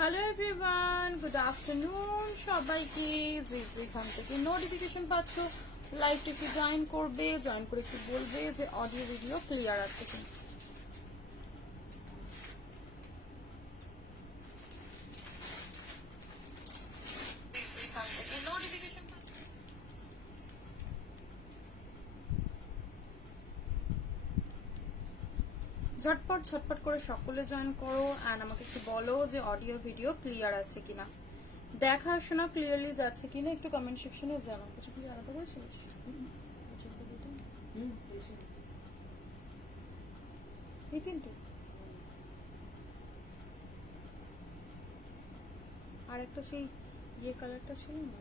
Hello everyone, good afternoon সবাইকে। যেখান থেকে নোটিফিকেশন পাচ্ছ লাইভটা একটু জয়েন করবে, জয়েন করে একটু বলবে যে অডিও ভিডিও ক্লিয়ার আছে কি। ঝটপট ঝটপট করে সকলে জয়েন করো অ্যান্ড আমাকে একটু বলো যে অডিও ভিডিও ক্লিয়ার আছে কিনা, দেখাশোনা ক্লিয়ারলি যাচ্ছে কিনা একটু কমেন্ট সেকশনে জানাও। কিছু কি আলাদা করেছিস? এই তিনটে আর একটা সেই ইয়ে কালারটা ছিল না,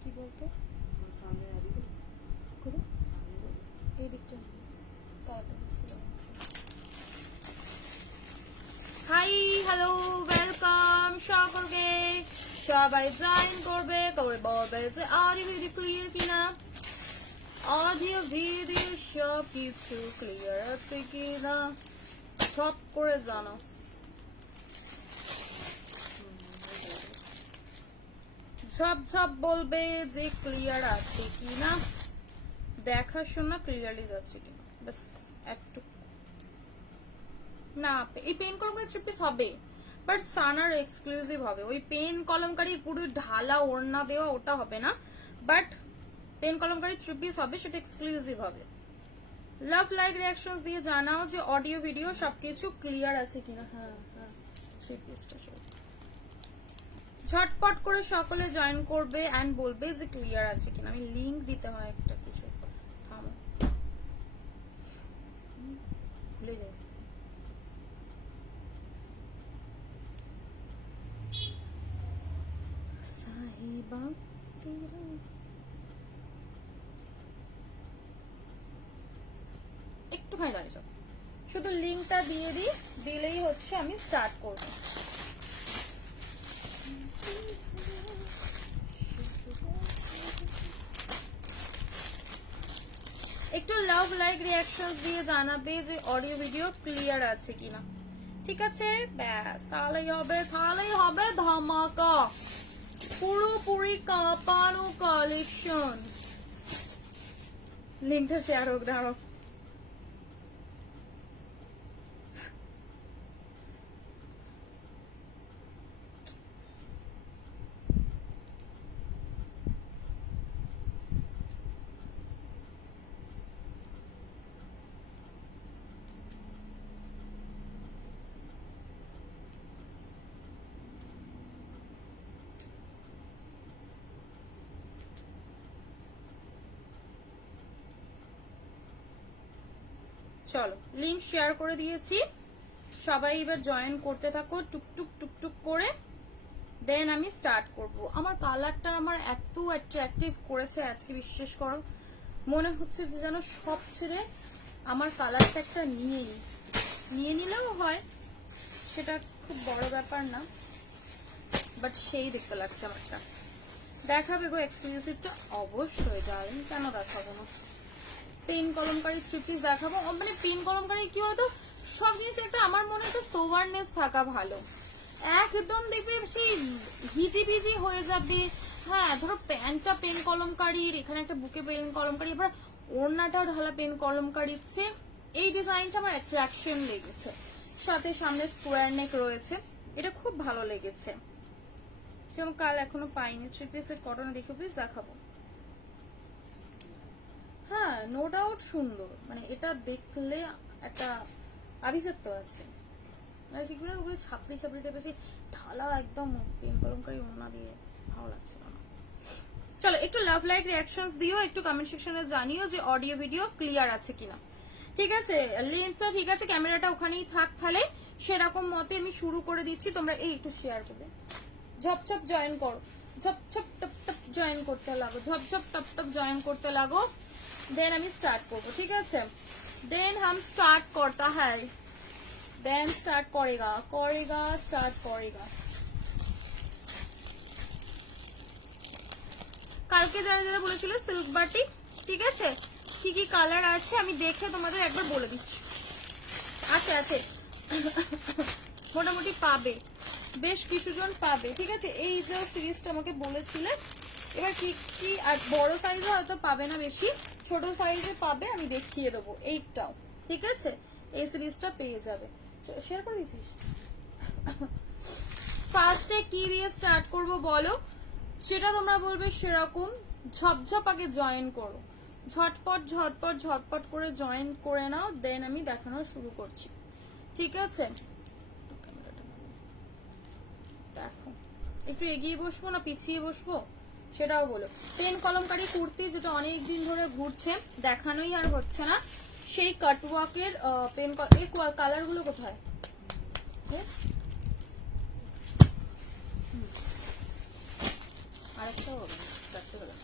কি বলতো এই দিকটা। হাই হ্যালো ওয়েলকাম সকলকে, সবাই জয়েন করবে, করে বলবে যে অডিও ভিডিও ক্লিয়ার কিনা, অডিও ভিডিও সব কিছু ক্লিয়ার আছে কিনা সব করে জানো। ঝপ ঝপ বলবে যে ক্লিয়ার আছে কিনা, দেখাশোনা ক্লিয়ারলি যাচ্ছে কিনা, বাস একটু। না এই পেন কলমকারী থ্রি পিস হবে, বাট সানার এক্সক্লুসিভ হবে। ওই পেন কলমকারীর পুরো ঢালা ওড়না দেওয়া ওটা হবে না, but pen Kalamkari three piece হবে, সেটা এক্সক্লুসিভ হবে। লাভ লাইক রিঅ্যাকশনস দিয়ে জানাও যে অডিও ভিডিও সবকিছু ক্লিয়ার আছে কিনা। হ্যাঁ হ্যাঁ, থ্রি পিসটা ঝটপট করে সকলে জয়েন করবে এন্ড বলবে যে ক্লিয়ার আছে কিনা। আমি লিংক দিতে হয় একটা কিছু, থামো ভুলে যাই। সাহিবা তেরা একটুখানি দাঁড়িয়ে শুধু লিংকটা দিয়ে দিই, দিলেই হচ্ছে আমি স্টার্ট করব। একটু লাভ লাইক রিঅ্যাকশনস দিয়ে জানাবে যে অডিও ভিডিও ক্লিয়ার আছে কিনা। ঠিক আছে, ব্যাস তাহলেই হবে ধামাকা, পুরোপুরি কাঁপানো কালেকশন। লিংকটা শেয়ার হোক, দাঁড়াও। চলো লিংক শেয়ার করে দিয়েছি, সবাই এবার জয়েন করতে থাকো টুকটুক টুকটুক করে, দেন আমি স্টার্ট করব। আমার কালারটা আমার এত অ্যাট্রাকটিভ করেছে আজকে, বিশ্বাস করো মনে হচ্ছে যে যেন সব ছেড়ে আমার কালারটা একটা নিয়ে নিলেও হয়, সেটা খুব বড় ব্যাপার না, বাট সেই দেখতে লাগছে আমারটা। দেখাবে গো এক্সক্লুসিভটা, অবশ্যই যাবেন, কেন দেখাবো না। পেন কলমকারী থ্রি পিস দেখাবো, মানে পেন কলমকারী কি বলতো সব জিনিস একটা আমার মনে একটা সোভারনেস থাকা ভালো। একদম দেখবে সেই ভিজি ভিজি হয়ে যাবে। হ্যাঁ ধরো প্যান্টটা পেন কলমকারীর, এখানে একটা বুকে পেন কলমকারী, এবার ওড়নাটাও ঢালা পেন কলমকারীর, এই ডিজাইনটা আমার অ্যাট্রাকশন লেগেছে। সাথে সামনে স্কোয়ার নেক রয়েছে, এটা খুব ভালো লেগেছে। সেরকম কাল এখনো পাইনি থ্রি পিসের, কটনে দেখো প্লিজ দেখাবো। হ্যাঁ নো ডাউট সুন্দর, মানে এটা দেখলে একটা আভিজাত্য আছে। সেগুলো ওগুলো ছাপড়ি ছাপড়ি টাইপের সেই ঢালা একদম পেন কলমকারী ওড়না দিয়ে ভালো লাগছে না। চলো একটু লাভ লাইক রিঅ্যাকশনস দিও, একটু কমেন্ট সেকশনে জানিও যে অডিও ভিডিও ক্লিয়ার আছে কিনা। ঠিক আছে, লিঙ্কটা ঠিক আছে, ক্যামেরাটা ওখানেই থাক, তাহলে সেরকম মতে আমি শুরু করে দিচ্ছি। তোমরা এই একটু শেয়ার করবে, ঝপঝপ জয়েন করো, ঝপঝপ টপ টপ জয়েন করতে লাগো, ঝপঝপ টপ টপ জয়েন করতে লাগো। দেন আমি স্টার্ট করবো, ঠিক আছে। देन हम स्टार्ट करता है, देन स्टार्ट करेगा करेगा स्टार्ट करेगा। কালকে যারা যারা বলেছিল সিল্ক বাটিক, ঠিক আছে, কি কি কালার আছে আমি দেখে তোমাদের একবার বলে দিচ্ছি। আছে আছে মোটামুটি পাবে, বেশ কিছুজন পাবে, ঠিক আছে। এই যে সিরিজটা আমাকে বলেছিলে, এবার কি কি, আর বড় সাইজে হয়তো পাবে না, বেশি ছোট সাইজে পাবে, আমি দেখিয়ে দেবো এইটাও, ঠিক আছে। এই সিরিজটা পেয়ে যাবে, শেয়ার করে দিয়েছিস। ফার্স্টে কি দিয়ে স্টার্ট করব বলো, সেটা তোমরা বলবে সেরকম। ঝপঝপ আগে জয়েন করো, ঝটপট ঝটপট ঝটপট করে জয়েন করে নাও, দেন আমি দেখানো শুরু করছি, ঠিক আছে। দেখো একটু এগিয়ে বসবো না পিছিয়ে বসবো সেটাও বলো। পেন কলমকারী কুর্তি যেটা অনেক দিন ধরে ঘুরছে, দেখানোই আর হচ্ছে না, সেই কাটওয়ার্কের পেন, এই কালার গুলো কোথায়? আরেকটা হবে চারটে বেলা।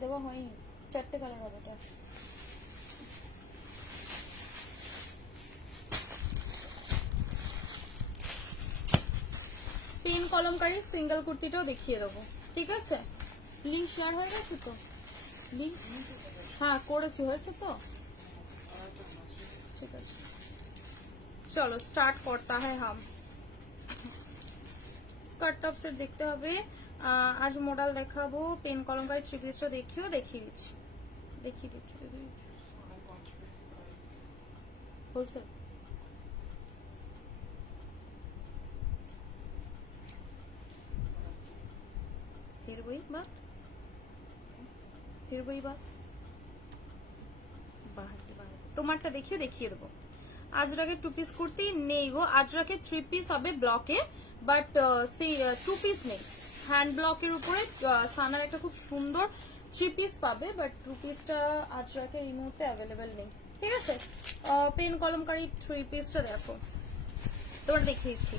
দেওয়া হয়নি, চারটে কালার হবে এটা। পেন কলমকারী সিঙ্গেল কুর্তিটাও দেখিয়ে দেবো, ঠিক আছে। লিঙ্ক শেয়ার হয়ে গেছে তো? লিঙ্ক হ্যাঁ করেছি, হয়েছে তো, ঠিক আছে। চলো স্টার্ট করতা है हम। স্কার্ট টপ সেট দেখতে হবে, আজ মডেল দেখাবো। পেন কলমকারী থ্রি পিসটা দেখিয়ে দিচ্ছি বলছে। फिर वही बात তোমারটা দেখিয়ে দেবো। আজরাকের টু পিস কুর্তি নেই গো, আজরাকের থ্রি পিস হবে ব্লকে, বাট টু পিস নেই। হ্যান্ড ব্লকের উপরে সানার একটা খুব সুন্দর থ্রি পিস পাবে, বাট টু পিসটা আজরাকের এই মুহূর্তে অ্যাভেলেবেল নেই, ঠিক আছে। পেন কলমকারী থ্রি পিসটা দেখো, তোমার দেখিয়েছি।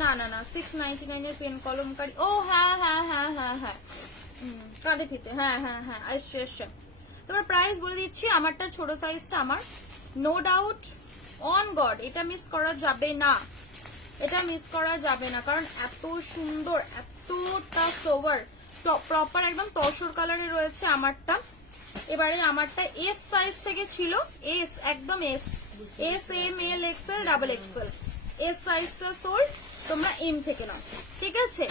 না না না 699 এর পেন কলমকারী, ও হ্যাঁ হ্যাঁ হ্যাঁ হ্যাঁ হ্যাঁ কাঁধে ফিতে, হ্যাঁ হ্যাঁ হ্যাঁ এসছে। তোমার প্রাইস বলে দিচ্ছি, আমারটা ছোট সাইজটা, আমার নো ডাউট অন গড এটা মিস করা যাবে না, এটা মিস করা যাবে না, কারণ এত সুন্দর, এতটা সোভার প্রপার একদম তসর কালারে রয়েছে আমারটা। এবারে আমারটা এস সাইজ থেকে ছিল, এস একদম S, M L XL double XL, S সাইজটা সোল্ড, তোমরা এম থেকে নাও, ঠিক আছে।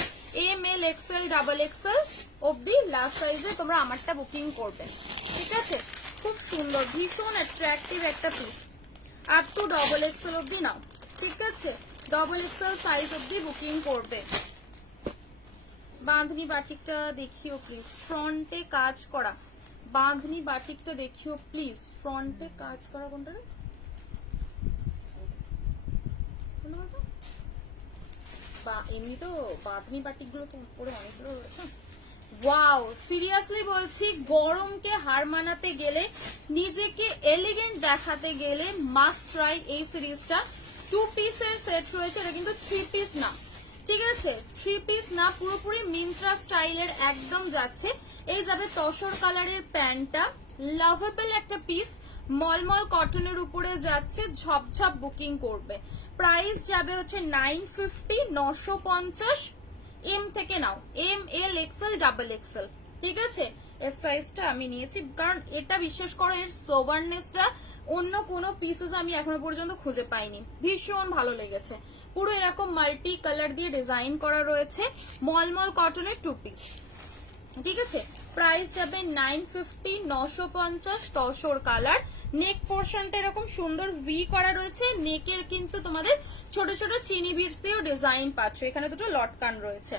M L XL double XL অব্দি লাস্ট সাইজে তোমরা আমারটা বুকিং করবে, ঠিক আছে। খুব সুন্দর, ভীষণ অ্যাট্রাকটিভ একটা piece, up to double XL অব্দি নাও, ঠিক আছে। ডবল এক্সেল সাইজ অব্দি বুকিং করবে। বাঁধনি বাটিকটা দেখিও প্লিজ, ফ্রন্টে কাজ করা বাঁধনি বাটিকটা দেখিও প্লিজ, ফ্রন্টে কাজ করা কোনটা রে, বা এমনি তো বাঁধনি বাটিক গুলো তো উপরে অনেকগুলো রয়েছে। ওয়াও, সিরিয়াসলি বলছি, গরমকে হার মানাতে গেলে, নিজেকে এলিগেন্ট দেখাতে গেলে মাস্ট ট্রাই এই সিরিজটা। টু পিসের সেট রয়েছে, এটা কিন্তু থ্রি পিস না, ঠিক আছে। থ্রি পিস না, পুরোপুরি মিন্ত্রা স্টাইলের একদম যাচ্ছে। এই যাবে তসর কালারের প্যান্টটা, লাভেবল একটা পিস, মলমল কটনের উপরে যাচ্ছে, ঝপঝপ বুকিং করবে। প্রাইস যাবে হচ্ছে 950, 950। এম থেকে নাও, M L XL double XL, ঠিক আছে। এস সাইজটা আমি নিয়েছি, কারণ এটা বিশ্বাস করো এর সোভারনেসটা অন্য কোনো পিসেস আমি এখনো পর্যন্ত খুঁজে পাইনি, ভীষণ ভালো লেগেছে। পুরো এরকম মাল্টি কালার দিয়ে ডিজাইন করা রয়েছে, মলমল কটনের টু পিস, ঠিক আছে। প্রাইস যাবে 950, 950, তসর কালার। নেক পোর্শনটা এরকম সুন্দর ভি করা রয়েছে, নেকের কিন্তু তোমাদের ছোট ছোট চিনি বিটস দিয়েও ডিজাইন পাচ্ছ, এখানে দুটো লটকান রয়েছে,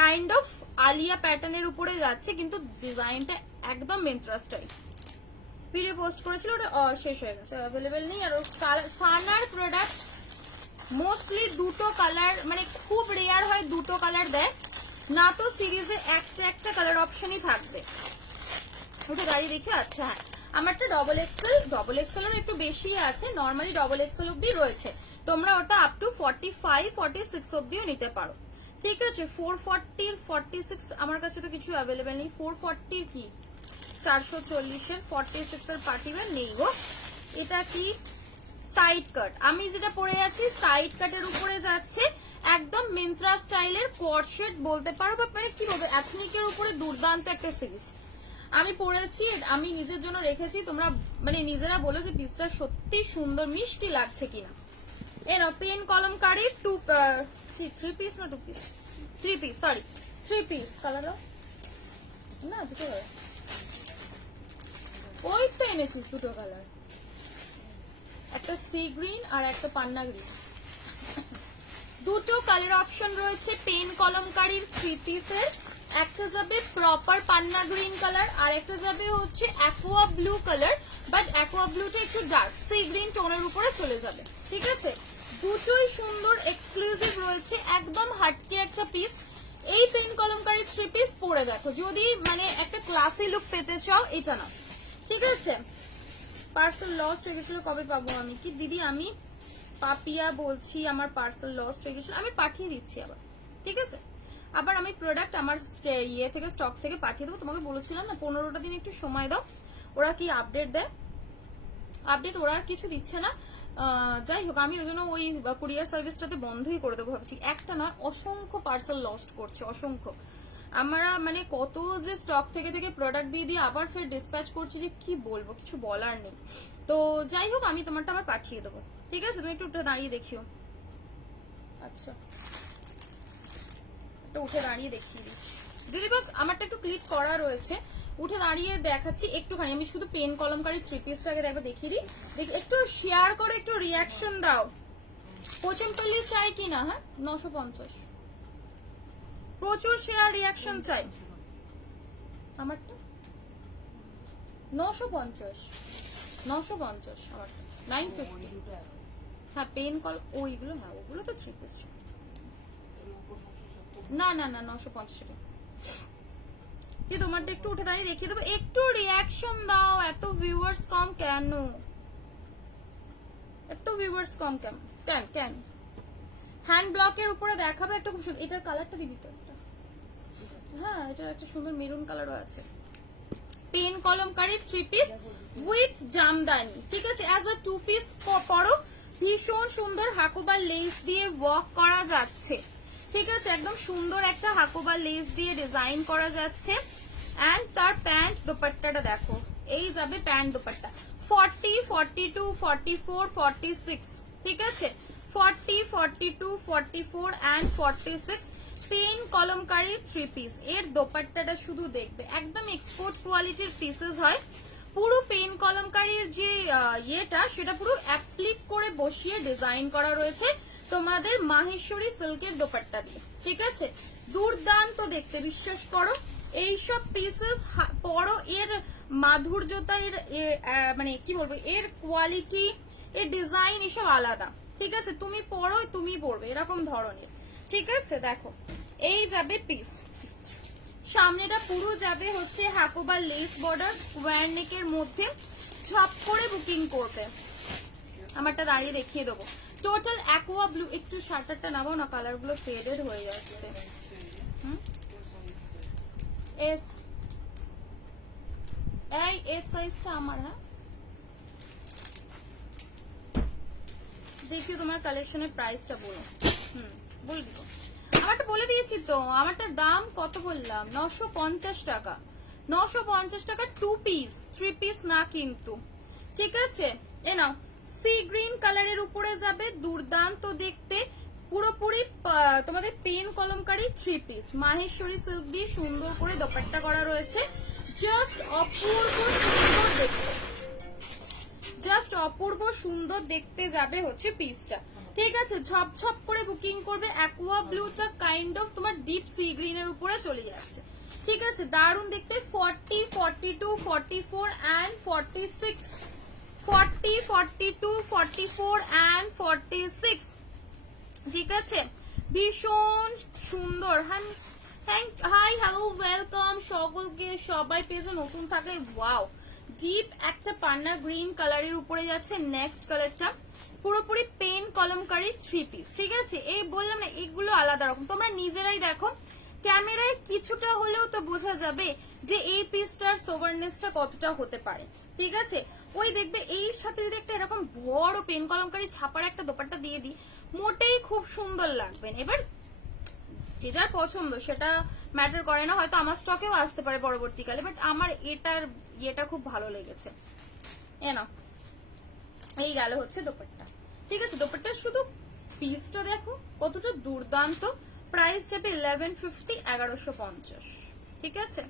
কাইন্ড অফ আলিয়া প্যাটার্নের উপরে যাচ্ছে, কিন্তু ডিজাইনটা একদম মিন্ত্রা স্টাইল। ভিডিও পোস্ট করেছিল, ওটা শেষ হয়ে গেছে, অ্যাভেলেবেল নেই। আর সানার প্রোডাক্ট মোস্টলি দুটো কালার, মানে খুব রেয়ার হয় দুটো কালার দেয় না, তো সিরিজে একটা একটা কালার অপশনই থাকবে। ওটা গাড়ি দেখে, আচ্ছা হ্যাঁ আমারটা ডবল এক্সেলেরও একটু বেশি আছে, নর্মালি ডবল এক্সেল অব্দি রয়েছে, তোমরা ওটা আপ টু 45-46 অব্দিও নিতে পারো, ঠিক আছে। 440 46 আমার কাছে তো কিছু অ্যাভেলেবেল নেই। 440 কি 440-এর 46 এর পার্টি ওয়্যার নেই গো। এটা কি সাইড কাট, আমি যেটা পরে আছি সাইড কাটের উপরে যাচ্ছে, একদম মিন্ত্রা স্টাইলের কর্ডসেট বলতে পারো, বা মানে কি বলবো এথনিকের উপরে দুর্দান্ত একটা সিরিজ আমি পরেছি, আমি নিজের জন্য রেখেছি, তোমরা মানে নিজেরা বলো যে পিসটা সত্যি সুন্দর মিষ্টি লাগছে কিনা। এর পেন কলমকারী 3 পিস না 2 piece 3 piece, sorry 3 piece colour না, দুটো কালার, ওই তো এনেছিস দুটো কালার, একটা সি গ্রিন আর একটা পান্না গ্রিন, দুটো কালার অপশন রয়েছে পেন কলমকারীর 3 পিসের। একটা যাবে প্রপার পান্না গ্রিন কালার, আর একটা যাবে হচ্ছে aqua blue colour, but aqua ব্লুটা একটু ডার্ক সি গ্রিন টোনের উপরে চলে যাবে, ঠিক আছে। দুটোই সুন্দর এক্সক্লুসিভ রয়েছে, একদম হাটকে একটা পিস। এই পেন কলমকারী 3 পিস পরে দেখো, যদি মানে একটা ক্লাসি লুক পেতে চাও এটা না, ঠিক আছে। পার্সেল লস্ট হয়ে গেছিল, কবে পাবো আমি? কি দিদি আমি পাপিয়া বলছি, আমার পার্সেল লস্ট হয়ে গেছিল, আমি পাঠিয়ে দিচ্ছি আবার, ঠিক আছে। আবার আমি প্রোডাক্ট আমার ইয়ে থেকে স্টক থেকে পাঠিয়ে দেবো, তোমাকে বলেছিলাম না 15টা দিন একটু সময় দাও, ওরা কি আপডেট দেয়, আপডেট ওরা আর কিছু দিচ্ছে না। যাই হোক আমি ওই জন্য ওই কুরিয়ার সার্ভিসটাতে বন্ধই করে দেবো ভাবছি, একটা নয় অসংখ্য পার্সেল লস্ট করছে, অসংখ্য। আমরা মানে কত যে স্টক থেকে থেকে প্রোডাক্ট দিয়ে দিয়ে আবার ফের ডিসপ্যাচ করছি, যে কি বলবো, কিছু বলার নেই। তো যাই হোক আমি তোমারটা আবার পাঠিয়ে দেবো, ঠিক আছে। তুমি একটু দাঁড়িয়ে দেখিও, আচ্ছা উঠে দাঁড়িয়ে দেখিয়ে দিচ্ছি, যদি বা আমারটা একটু ক্লিক করা রয়েছে, উঠে দাঁড়িয়ে দেখাচ্ছি একটুখানি। আমি শুধু পেন কলমকারী 3 পিসটাকে দেখো দেখিয়ে দিই, একটু শেয়ার করে একটু রিয়াকশন দাও। পোচমপল্লি চাই কিনা? হ্যাঁ 950, প্রচুর শেয়ার রিয়াকশন চাই। আমারটা 950 আমারটা 950। হ্যাঁ পেন কল ওইগুলো, হ্যাঁ ওগুলো তো 3 পিস, না না না 950 টাকা। তোমারটা একটু উঠে দাঁড়িয়ে দেখিয়ে দেবো, একটু রিয়াকশন দাও। এত ভিউয়ার্স কম কেন, এত ভিউয়ার্স কম কেন কেন কেন? হ্যান্ড ব্লকের উপরে দেখাবে একটা খুব সুন্দর, এটার কালারটা দিবি তো একটা, হ্যাঁ এটার একটা সুন্দর মেরুন কালারও আছে। Pen Kalamkari 3 piece with Jamdani, ঠিক আছে। অ্যাজ আ 2 পিস পরো, ভীষণ সুন্দর হাকোবার লেস দিয়ে ওয়ার্ক করা যাচ্ছে, ঠিক আছে। একদম সুন্দর একটা হাকোবার লেস দিয়ে ডিজাইন করা যাচ্ছে। এন্ড তার প্যান্ট দোপাট্টাটা দেখো, এই যাবে প্যান্ট দোপাট্টা 40, 42, 44, 46, ঠিক আছে। 40, 42, 44 and 46 পেন কলমকারী 3 পিস। এর দোপাট্টাটা শুধু দেখবে, একদম এক্সপোর্ট কোয়ালিটির পিসেস হয়। পুরো পেন কলমকারীর যে ইয়েটা সেটা পুরো অ্যাপ্লিক করে বসিয়ে ডিজাইন করা রয়েছে তোমাদের মাহেশ্বরী সিল্কের দোপাট্টা দিয়ে, ঠিক আছে। দুর্দান্ত দেখতে, বিশ্বাস করো এইসব পিসেস পরো, এর মাধুর্যতা, এর মানে কি বলবো, এর কোয়ালিটি, এর ডিজাইন এসব আলাদা, ঠিক আছে। তুমি পরো তুমি পরবে এরকম ধরনের, ঠিক আছে। দেখো এই যাবে পিস, সামনেটা পুরো যাবে হচ্ছে হাকোবা লেস বর্ডার স্কোয়ার নেকের মধ্যে, ঝপ করে বুকিং করবে। আমারটা দাঁড়িয়ে দেখিয়ে দেবো। টোটাল অ্যাকোয়া ব্লু, একটু শার্টারটা নামাও না, কালার গুলো ফেডেড হয়ে যাচ্ছে। এস, এই এস সাইজটা আমার, হ্যাঁ দেখিও তোমার কালেকশনের প্রাইসটা বলো। বলে দিব, আমারটা বলে দিয়েছি তো, আমারটার দাম কত বললাম, 950 টাকা। 950 টাকা 2 পিস, 3 পিস না কিন্তু, ঠিক আছে। এ নাও সি গ্রিন কালারের উপরে যাবে, দুর্দান্ত দেখতে, পুরোপুরি তোমাদের pen Kalamkari 3 piece, Maheshwari silk দিয়ে সুন্দর করে দোপাট্টা করা রয়েছে। জাস্ট অপূর্ব সুন্দর দেখতে, জাস্ট অপূর্ব সুন্দর দেখতে যাবে হচ্ছে পিসটা, ঠিক আছে, ঝপ ঝপ করে বুকিং করবে। অ্যাকোয়া ব্লুটা কাইন্ড অফ তোমার ডিপ সি গ্রিনের উপরে চলে যাচ্ছে, ঠিক আছে, দারুণ দেখতে। 40, 42, 44 and 46, 40, 42, 44 and 46, ঠিক আছে, ভীষণ সুন্দর। হাই হ্যালো ওয়েলকাম সকলকে, সবাই পেজে নতুন থাকলে ওয়াও, ডিপ একটা পান্না গ্রিন কালারের উপরে যাচ্ছে। নেক্সট কালারটা পুরোপুরি পেন কলমকারী 3 পিস, ঠিক আছে। এই বললাম না এগুলো আলাদা রকম, তোমরা নিজেরাই দেখো ক্যামেরায় কিছুটা হলেও তো বোঝা যাবে যে এই পিসটার সোভারনেসটা কতটা হতে পারে, ঠিক আছে। ওই দেখবে এর সাথে যদি একটা এরকম বড় পেন কলমকারী ছাপার একটা দোপাট্টা দিয়ে দিই, মোটেই খুব সুন্দর লাগবে। এবার যে যার পছন্দ সেটা ম্যাটার করে না, হয়তো আমার স্টকেও আসতে পারে পরবর্তীকালে, বাট আমার এটা খুব ভালো লেগেছে। এই গেল হচ্ছে দোপাট্টা, ঠিক আছে। দোপাট্টার শুধু পিসটা দেখো কতটা দুর্দান্ত। প্রাইস যাবে 1150, 1150, ঠিক আছে।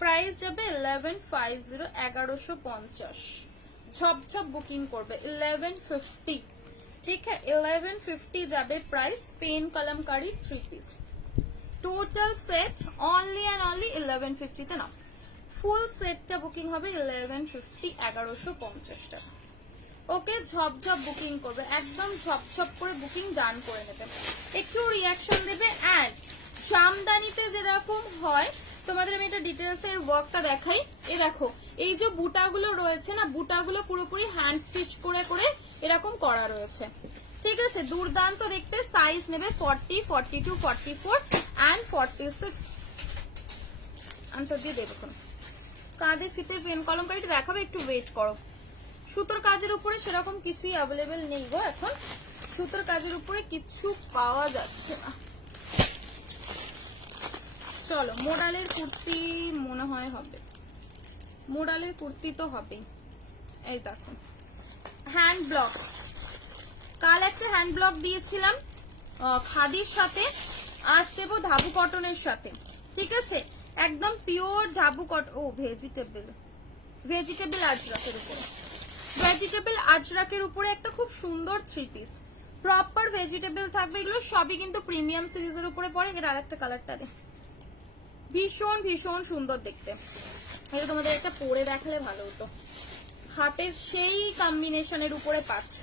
প্রাইস যাবে 1150, 1150। ঝপঝপ বুকিং করবে 1150, ঠিক আছে। 1150 যাবে price, pen Kalamkari 3 piece. Total set only and only 1150 তে না, ফুল সেটটা বুকিং হবে 1150, 1150 টাকা। ওকে, ঝপঝপ বুকিং করবে, একদম ঝপঝপ করে বুকিং ডান করে নেবে, একটু রিয়াকশন দেবে। অ্যান্ড জামদানিতে যেরকম হয়, তোমাদের আমি এটা ডিটেলস এর ওয়ার্কটা দেখাই। এ দেখো এই যে বুটাগুলো রয়েছে না, বুটাগুলো পুরোপুরি হ্যান্ড স্টিচ করে করে এরকম করা রয়েছে, ঠিক আছে। দুর্দান্ত দেখতে। সাইজ নেবে 40, 42, 44 and 46। আনসার দিয়ে দেবো। কাঁধে ফিতে পেন কলমকারীটা দেখাবে, একটু ওয়েট করো। সুতোর কাজের উপরে সেরকম কিছুই অ্যাভেলেবেল নেই গো এখন, সুতোর কাজের উপরে কিছু পাওয়া যাচ্ছে না। চলো, মোডালের কুর্তি মনে হয় হবে, মোডালের কুর্তি তো হবেই। এই দেখো হ্যান্ড ব্লক, কাল একটা হ্যান্ড ব্লক দিয়েছিলাম খাদির সাথে, আজ দেবো ধাবু কটনের সাথে, ঠিক আছে। একদম পিওর ধাবু কটন। ও ভেজিটেবল আজরাকের উপরে, ভেজিটেবল আজরাকের উপরে একটা খুব সুন্দর 3 পিস, প্রপার ভেজিটেবল থাকবে। এগুলো সবই কিন্তু প্রিমিয়াম সিরিজের উপরে পড়ে। এর আরেকটা কালারটা দে, ভীষণ ভীষণ সুন্দর দেখতে। এটা তোমাদের একটা পরে দেখালে ভালো হতো। হাতের সেই কম্বিনেশনের উপরে পাচ্ছ,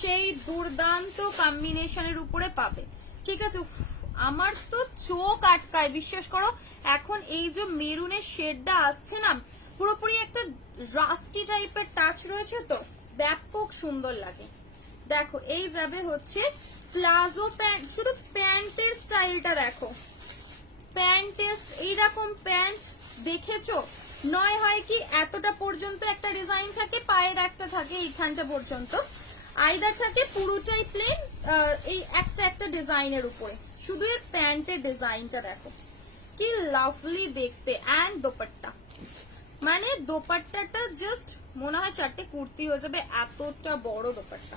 সেই দুর্দান্ত কম্বিনেশনের উপরে পাবে, ঠিক আছে। আমার তো চোখ আটকায়, বিশ্বাস করো। এখন এই যে মেরুনের শেডটা আসছে না, পুরোপুরি একটা রাস্টি টাইপের টাচ রয়েছে, তো ব্যাপক সুন্দর লাগে। দেখো এই যাবে হচ্ছে প্লাজো প্যান্ট, শুধু প্যান্টের স্টাইলটা দেখো, প্যান্টের এইরকম প্যান্ট দেখেছো? নয় হয় কি এতটা পর্যন্ত একটা ডিজাইন থাকে, পায়ের একটা থাকে এইখানটা পর্যন্ত, আইদার থাকে পুরোটাই প্লেন এই একটা একটা ডিজাইনের উপরে। শুধু এর প্যান্টের ডিজাইনটা দেখো কি লাভলি দেখতে। অ্যান্ড দোপাট্টা, মানে দোপাট্টাটা জাস্ট মনে হয় 4টে কুর্তি হয়ে যাবে, এতটা বড় দোপাট্টা।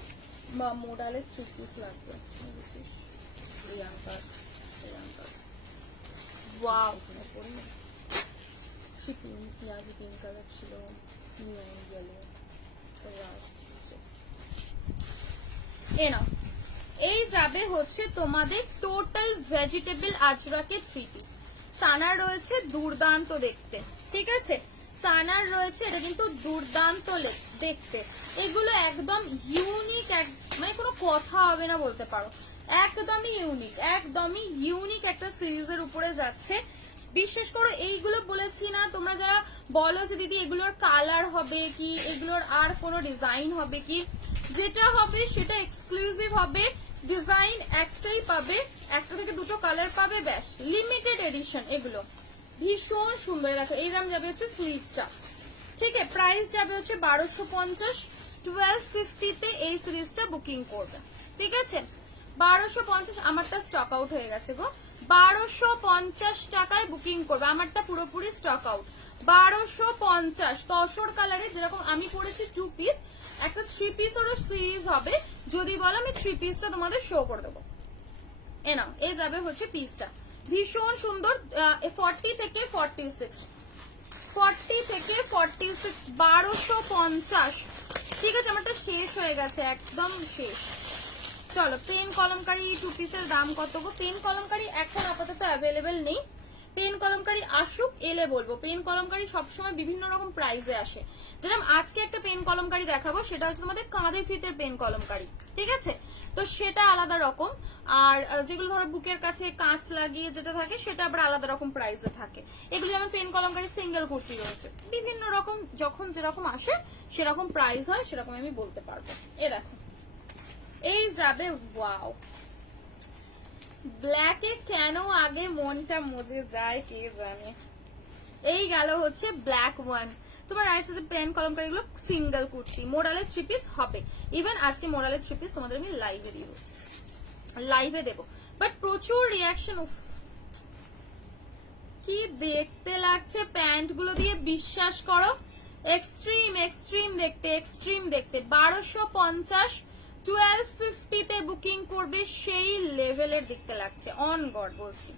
মোডালের 3 পিস লাগবে। ওয়াও, পেঁয়াজি পিঙ্ক কালার ছিল, নিয়ন গেলো। এই যাবে হচ্ছে তোমাদের টোটাল ভেজিটেবল আজরাকে 3 পিস। সানার রয়েছে দুর্দান্ত দেখতে, ঠিক আছে। সানার রয়েছে, এটা কিন্তু দুর্দান্ত দেখতে। এগুলো একদম ইউনিক, মানে কোনো কথা হবে না বলতে পারো, একদমই ইউনিক, একদমই ইউনিক একটা সিরিজের উপরে যাচ্ছে। বিশেষ করে এইগুলো বলেছি না, তোমরা যারা বলো যে দিদি এগুলোর কালার হবে কি, এগুলোর আর কোনো ডিজাইন হবে কি, যেটা হবে সেটা এক্সক্লুসিভ হবে। ডিজাইন একটাই পাবে, একটা থেকে দুটো কালার পাবে, ব্যাস। লিমিটেড এডিশন এগুলো, ভীষণ সুন্দর। দেখো এই দাম যাবে হচ্ছে স্লিভসটা, ঠিক আছে। প্রাইস যাবে হচ্ছে 1250, 1250 তে এই সিরিজটা বুকিং করবে, ঠিক আছে। 1250, আমারটা স্টক আউট হয়ে গেছে গো। 1250 টাকায় বুকিং করবে, আমারটা পুরোপুরি স্টক আউট। 1250 তসর কালারে, যেরকম আমি পরেছি 2 পিস, একটা 3 পিসেরও সিরিজ হবে। যদি বলো আমি 3 পিসটা তোমাদের শো করে দেবো। এ নাও, এই যাবে হচ্ছে পিসটা, ভীষণ সুন্দর। 40 থেকে 46, 40 থেকে 46, 1250, ঠিক আছে। আমারটা শেষ হয়ে গেছে, একদম শেষ। চলো পেন কলমকারি 2 পিসের দাম কত গো? পেন কলমকারি এখন আপাতত অ্যাভেলেবেল নেই, পেন কলমকারি আসুক এলে বলবো। পেন কলমকারি সবসময় বিভিন্ন রকম প্রাইসে আসে, যেরকম আজকে একটা পেন কলমকারি দেখাবো, সেটা হচ্ছে তোমাদের কাঁধে ফিতের পেন কলমকারি, ঠিক আছে? তো সেটা আলাদা রকম, আর যেগুলো ধরো বুকের কাছে কাঁচ লাগিয়ে যেটা থাকে সেটা আবার আলাদা রকম প্রাইসে থাকে। এগুলো যেমন পেন কলমকারি সিঙ্গেল কুর্তি রয়েছে, বিভিন্ন রকম যখন যেরকম আসে সেরকম প্রাইস হয়, সেরকম আমি বলতে পারবো। এ দেখো এই যাবে, ওয়াও ব্ল্যাকে কেন আগে মনটা মজে যায় কে জানে। এই গেল হচ্ছে ব্ল্যাক ওয়ান। তোমার রাইট সাইডে পেন কলমকারি গুলো সিঙ্গেল কুর্তি, মোরালের 3 পিস হবে। ইভেন আজকে মোরালের 3 পিস তোমাদের আমি লাইভে দেবো, বাট প্রচুর রিয়াকশন। কি দেখতে লাগছে প্যান্ট গুলো দিয়ে, বিশ্বাস করো এক্সট্রিম এক্সট্রিম দেখতে, এক্সট্রিম দেখতে। 1250 1250 তে বুকিং করবে, সেই লেভেলের দেখতে লাগছে, অন গড বলছি।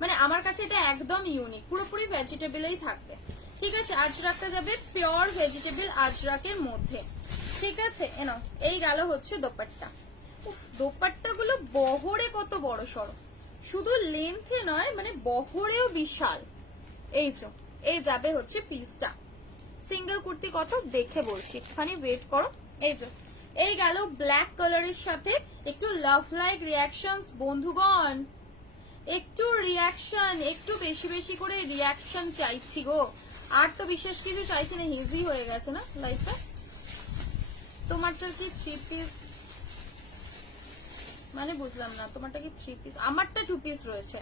মানে আমার কাছে এটা একদম ইউনিক, পুরোপুরি ভেজিটেবলেই থাকবে, ঠিক আছে? আজরাকটা যাবে পিওর ভেজিটেবল আজরাকের মধ্যে, ঠিক আছে? এনো এই গেল হচ্ছে দোপাট্টা। উফ, দোপাট্টা গুলো বহরে কত বড় সড়ো, শুধু লেন্থে নয় মানে বহরেও বিশাল। এই যে এই যাবে হচ্ছে পিসটা। সিঙ্গেল কুর্তি কত দেখে বলছি, একটুখানি ওয়েট করো। এই যে এই গেল ব্ল্যাক কালারের সাথে। একটু লাভ লাইক রিয়াকশনস বন্ধুগণ, একটু রিয়াকশন, একটু বেশি বেশি করে রিয়াকশন চাইছি গো। আর তো বিশেষ কিছু চাইছি না, হিজি হয়ে গেছে না লাইফে। তোমারটা কি 3 পিস? মানে বুঝলাম না, তোমারটা কি 3 পিস? আমারটা 2 পিস রয়েছে,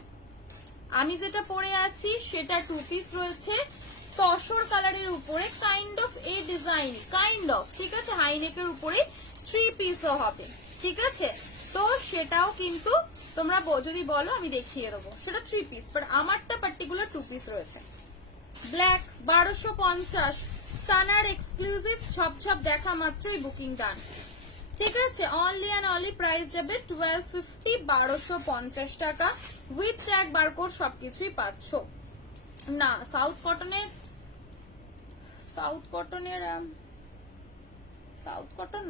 আমি যেটা পরে আছি সেটা 2 পিস রয়েছে, তসর কালারের উপরে kind of A design, kind of, ঠিক আছে? হাইনেকের উপরে 3 পিসও হবে, ঠিক আছে? তো সেটাও কিন্তু তোমরা যদি বলো আমি দেখিয়ে দেবো, সেটা 3 পিস, বাট আমারটা পার্টিকুলার 2 পিস রয়েছে। ব্ল্যাক 1250, সানার এক্সক্লুসিভ, ঝপঝপ দেখা মাত্রই বুকিং ডান, ঠিক আছে? অনলি অ্যান্ড অনলি প্রাইস যাবে 1250, 1250 টাকা, উইথ ট্যাগ বারকোড সবকিছুই পাচ্ছ। না সাউথ কটন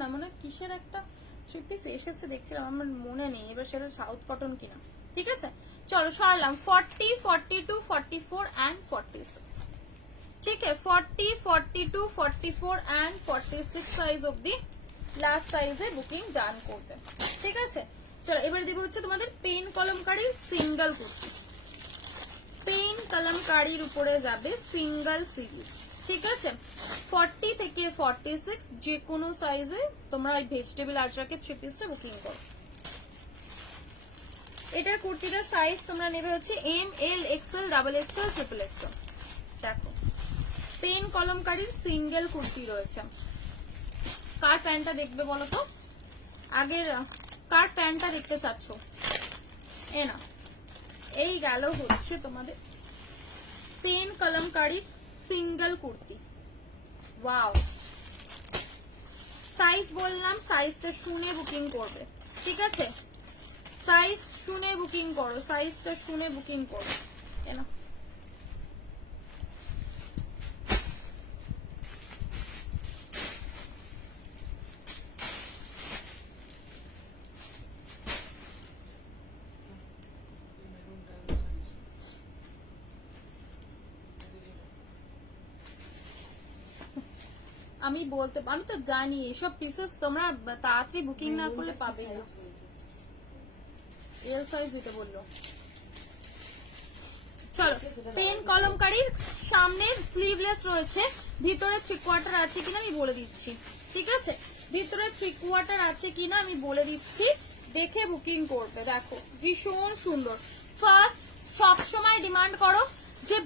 না, মানে কিসের একটা 3 পিস এসেছে দেখছিলাম, আমার মনে নেই এবার সেটা সাউথ কটন কিনা, ঠিক আছে? চলো সরলাম 40, 42, 44 and 46, ঠিক আছে? 40, 42, 44 and 46 সাইজ অবধি লাস্ট সাইজে বুকিং ডান করবে, ঠিক আছে? চলো এবারে দিব হচ্ছে তোমাদের পেন কলমকারীর সিঙ্গেল কুর্তি। পেন কলমকারীর উপরে যাবে সিঙ্গেল সিরিজ, ঠিক আছে? 40 থেকে 46 যে কোনো সাইজে তোমরা এই ভেজিটেবল আজরাকের 3 পিসটা বুকিং করো। এটার কুর্তিটার সাইজ তোমরা নেবে হচ্ছে M, L, XL, double XL, triple XL. দেখো পেন কলমকারীর সিঙ্গেল কুর্তি রয়েছে। কার প্যান্টটা দেখবে বলো তো? আগের কার প্যান্টটা দেখতে চাচ্ছ? এ না, এই গেল হচ্ছে তোমাদের pen Kalamkari single kurti. Wow, size বললাম, সাইজটা শুনে বুকিং করবে, ঠিক আছে? সাইজ শুনে বুকিং করো, সাইজটা শুনে বুকিং করো। কেন আমি বলতে, আমি তো জানি এসব পিসেস তোমরা তাড়াতাড়ি বুকিং না করলে পাবে না। এল সাইজ দিতে বললো। চলো পেন কলমকারীর সামনের স্লিভলেস রয়েছে, ভিতরে 3/4 আছে কিনা আমি বলে দিচ্ছি, ঠিক আছে? ভিতরে 3/4 আছে কিনা আমি বলে দিচ্ছি, দেখে বুকিং করবে। দেখো ভীষণ সুন্দর। ফার্স্ট সব সময় ডিমান্ড করো যে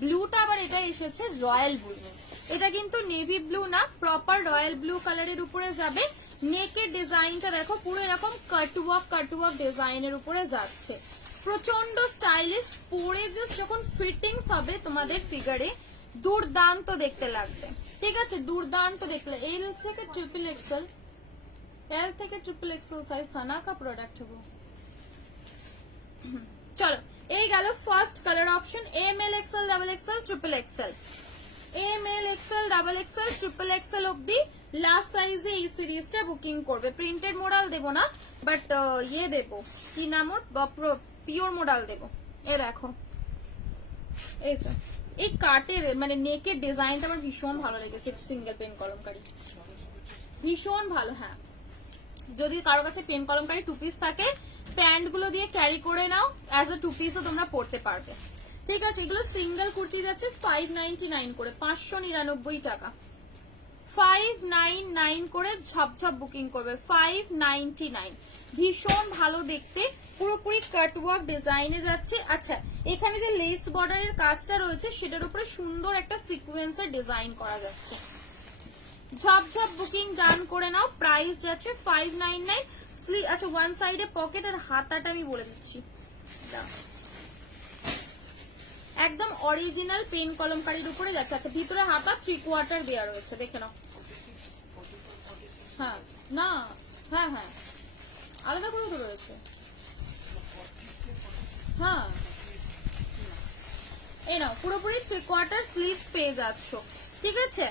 ব্লুটা, আবার এটা এসেছে রয়্যাল ব্লু, এটা কিন্তু নেভি ব্লু না, প্রপার রয়্যাল ব্লু কালারের উপরে যাবে। নেকের ডিজাইনটা দেখো পুরো এরকম কাটওয়ার্ক ডিজাইনের উপরে যাচ্ছে, প্রচন্ড স্টাইলিস্ট। পরে জাস্ট যখন ফিটিংস হবে তোমাদের ফিগারে দুর্দান্ত দেখতে লাগবে, ঠিক আছে? দুর্দান্ত দেখলে। এল থেকে ট্রিপল এক্সেল, এল থেকে ট্রিপল এক্সেল সাইজ সানা কা প্রোডাক্ট হবো। চলো এই গেল first colour option, M, L, XL, double XL, triple XL. M, L, XL, double XL, triple XL অব্দি লাস্ট সাইজে এই সিরিজটা বুকিং করবে। প্রিন্টেড মডেল দেবো না, বাট ইয়ে দেবো, কি নাম ওর, পিওর মডেল দেবো। এ দেখো, এই যে এই কাটের মানে নেকের ডিজাইনটা আমার ভীষণ ভালো লেগেছে। সিঙ্গেল পেন কলমকারি ভীষণ ভালো। হ্যাঁ, যদি কারো কাছে পেন কলমকারি 2 পিস থাকে, প্যান্ট গুলো দিয়ে ক্যারি করে নাও, অ্যাজ এ 2 পিসও তোমরা পরতে পারবে। ঠিক আছে, এগুলো সিঙ্গেল কুর্তি যাচ্ছে 599 করে, 599 টাকা। 599 করে ঝপঝপ বুকিং করবে, 599। ভীষণ ভালো দেখতে, পুরোপুরি কাটওয়ার্ক ডিজাইনে যাচ্ছে। আচ্ছা, এখানে যে লেস বর্ডারের কাজটা রয়েছে সেটার উপরে সুন্দর একটা সিকোয়েন্সের ডিজাইন করা যাচ্ছে। ঝপঝপ বুকিং ডান করে নাও। প্রাইস যাচ্ছে 599। আচ্ছা, ওয়ান সাইডে পকেট আর হাতাটা আমি বলে দিচ্ছি, একদম অরিজিনাল পেন কলমকারির উপরে যাচ্ছে। আচ্ছা, ভিতরে হাতা 3/4 দেওয়া রয়েছে, দেখে নাও। হ্যাঁ, না, হ্যাঁ হ্যাঁ, আলাদা করে তো রয়েছে। হ্যাঁ, এই নাও, পুরোপুরি 3/4 স্লিভস পেয়ে যাচ্ছ। ঠিক আছে,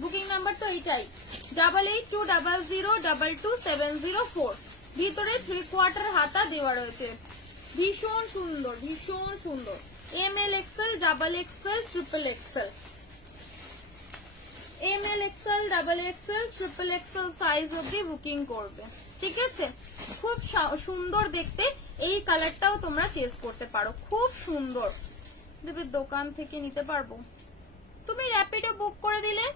বুকিং নাম্বার তো এইটাই, 8820022704। ভিতরে 3/4 হাতা দেওয়া রয়েছে, ভীষণ সুন্দর, ভীষণ সুন্দর। ML XL, double XL, triple XL, ML XL, double XL, triple XL size অবধি বুকিং করবে। ঠিক আছে, খুব সুন্দর দেখতে। এই কালারটাও তোমরা চেস করতে পারো, খুব সুন্দর। দেবের দোকান থেকে নিতে পারবো, তুমি র্যাপিডো বুক করে দিলে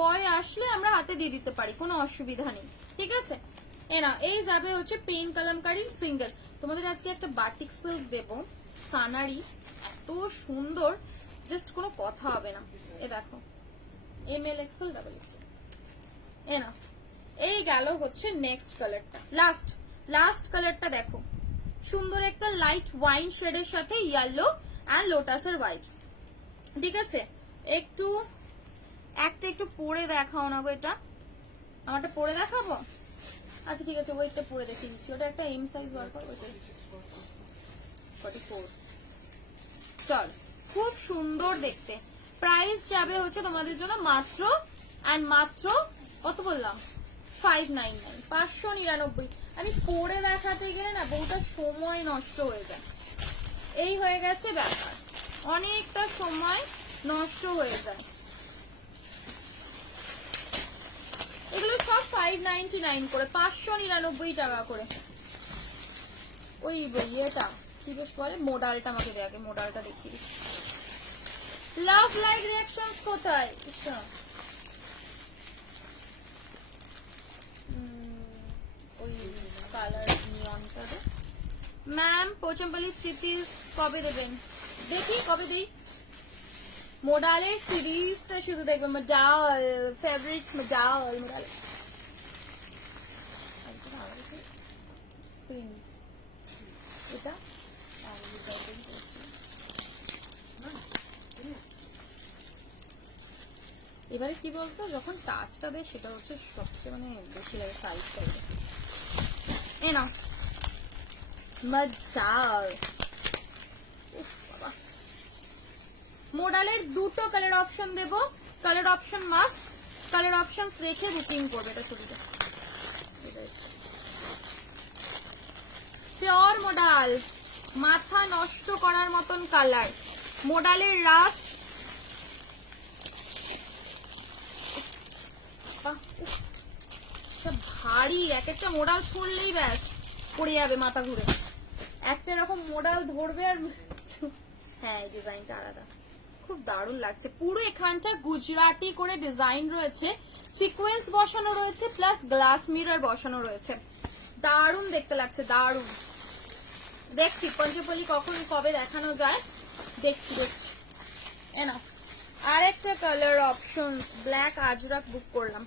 বয় আসলে আমরা হাতে দিয়ে দিতে পারি, কোনো অসুবিধা নেই। ঠিক আছে, না, এই যাবে হচ্ছে পেন কলমকারীর সিঙ্গেল। তোমাদের আজকে একটা বাটিক সিল্ক দেবো, সানারি, এত সুন্দর, জাস্ট কোনো কথা হবে না। এ দেখো, ML XL, ডাবল XL। না, এই গেল হচ্ছে নেক্সট কালারটা, লাস্ট কালারটা দেখো, সুন্দর একটা লাইট ওয়াইন শেডের সাথে ইয়েলো অ্যান্ড লোটাসের ভাইবস। ঠিক আছে, একটু পরে দেখাও না গো, এটা আমারটা পরে দেখাবো। আচ্ছা ঠিক আছে, ওইটা পরে দেখিয়ে দিচ্ছি। ওটা একটা এম সাইজ দরকার, ওইটাই 44। চল, খুব সুন্দর দেখতে। প্রাইস যাবে হচ্ছে তোমাদের জন্য মাত্র কত বললাম, 599, 599। আমি পরে দেখাতে গেলে না বহুটা সময় নষ্ট হয়ে যায়, এই হয়ে গেছে ব্যাপার, অনেকটা সময় নষ্ট হয়ে যায়। এগুলো সব 599 করে, 599 টাকা করে। ওই ইয়েটা কি বেশ বলে, মোডালটা আমাকে দে, আগে মোডালটা দেখিয়ে দিই। লাভ লাইক রিঅ্যাকশনস কোথায়? ওই কালার নিয়নটা দে ম্যাম। পোচম্পলি 3 পিস কবে দেবেন? দেখি কবে দেই। মোডালের সিরিজটা শুধু দেখবে, মোডাল ফেভারিট, মোডাল এটা এবারে কি বলতো, যখন টাচটা দেয় সেটা হচ্ছে সবচেয়ে মানে বেশি লাগে, সাইজটা। এ নাও মজাল। মোডালের দুটো কালার অপশন দেব, colour option must, colour option রেখে বুকিং করবে, এটা সুবিধা। পিওর মোডাল, মাথা নষ্ট করার মতন কালার, মোডালের রাস্ট। ভারী, এক একটা মোডাল ছুঁড়লেই ব্যাস পড়ে যাবে, মাথা ঘুরে। একটা এরকম মোডাল ধরবে আর হ্যাঁ, এই ডিজাইনটা আলাদা, খুব দারুণ লাগছে। পুরো এখানটা গুজরাটি করে ডিজাইন রয়েছে, সিকোয়েন্স বসানো রয়েছে, প্লাস গ্লাস মিরর বসানো রয়েছে, দারুণ দেখতে লাগছে, দারুণ। দেখছি পঞ্চপল্লী কখন কবে দেখানো যায়, দেখছি। এনা আরেকটা কালার অপশনস, ব্ল্যাক আজরাক বুক করলাম।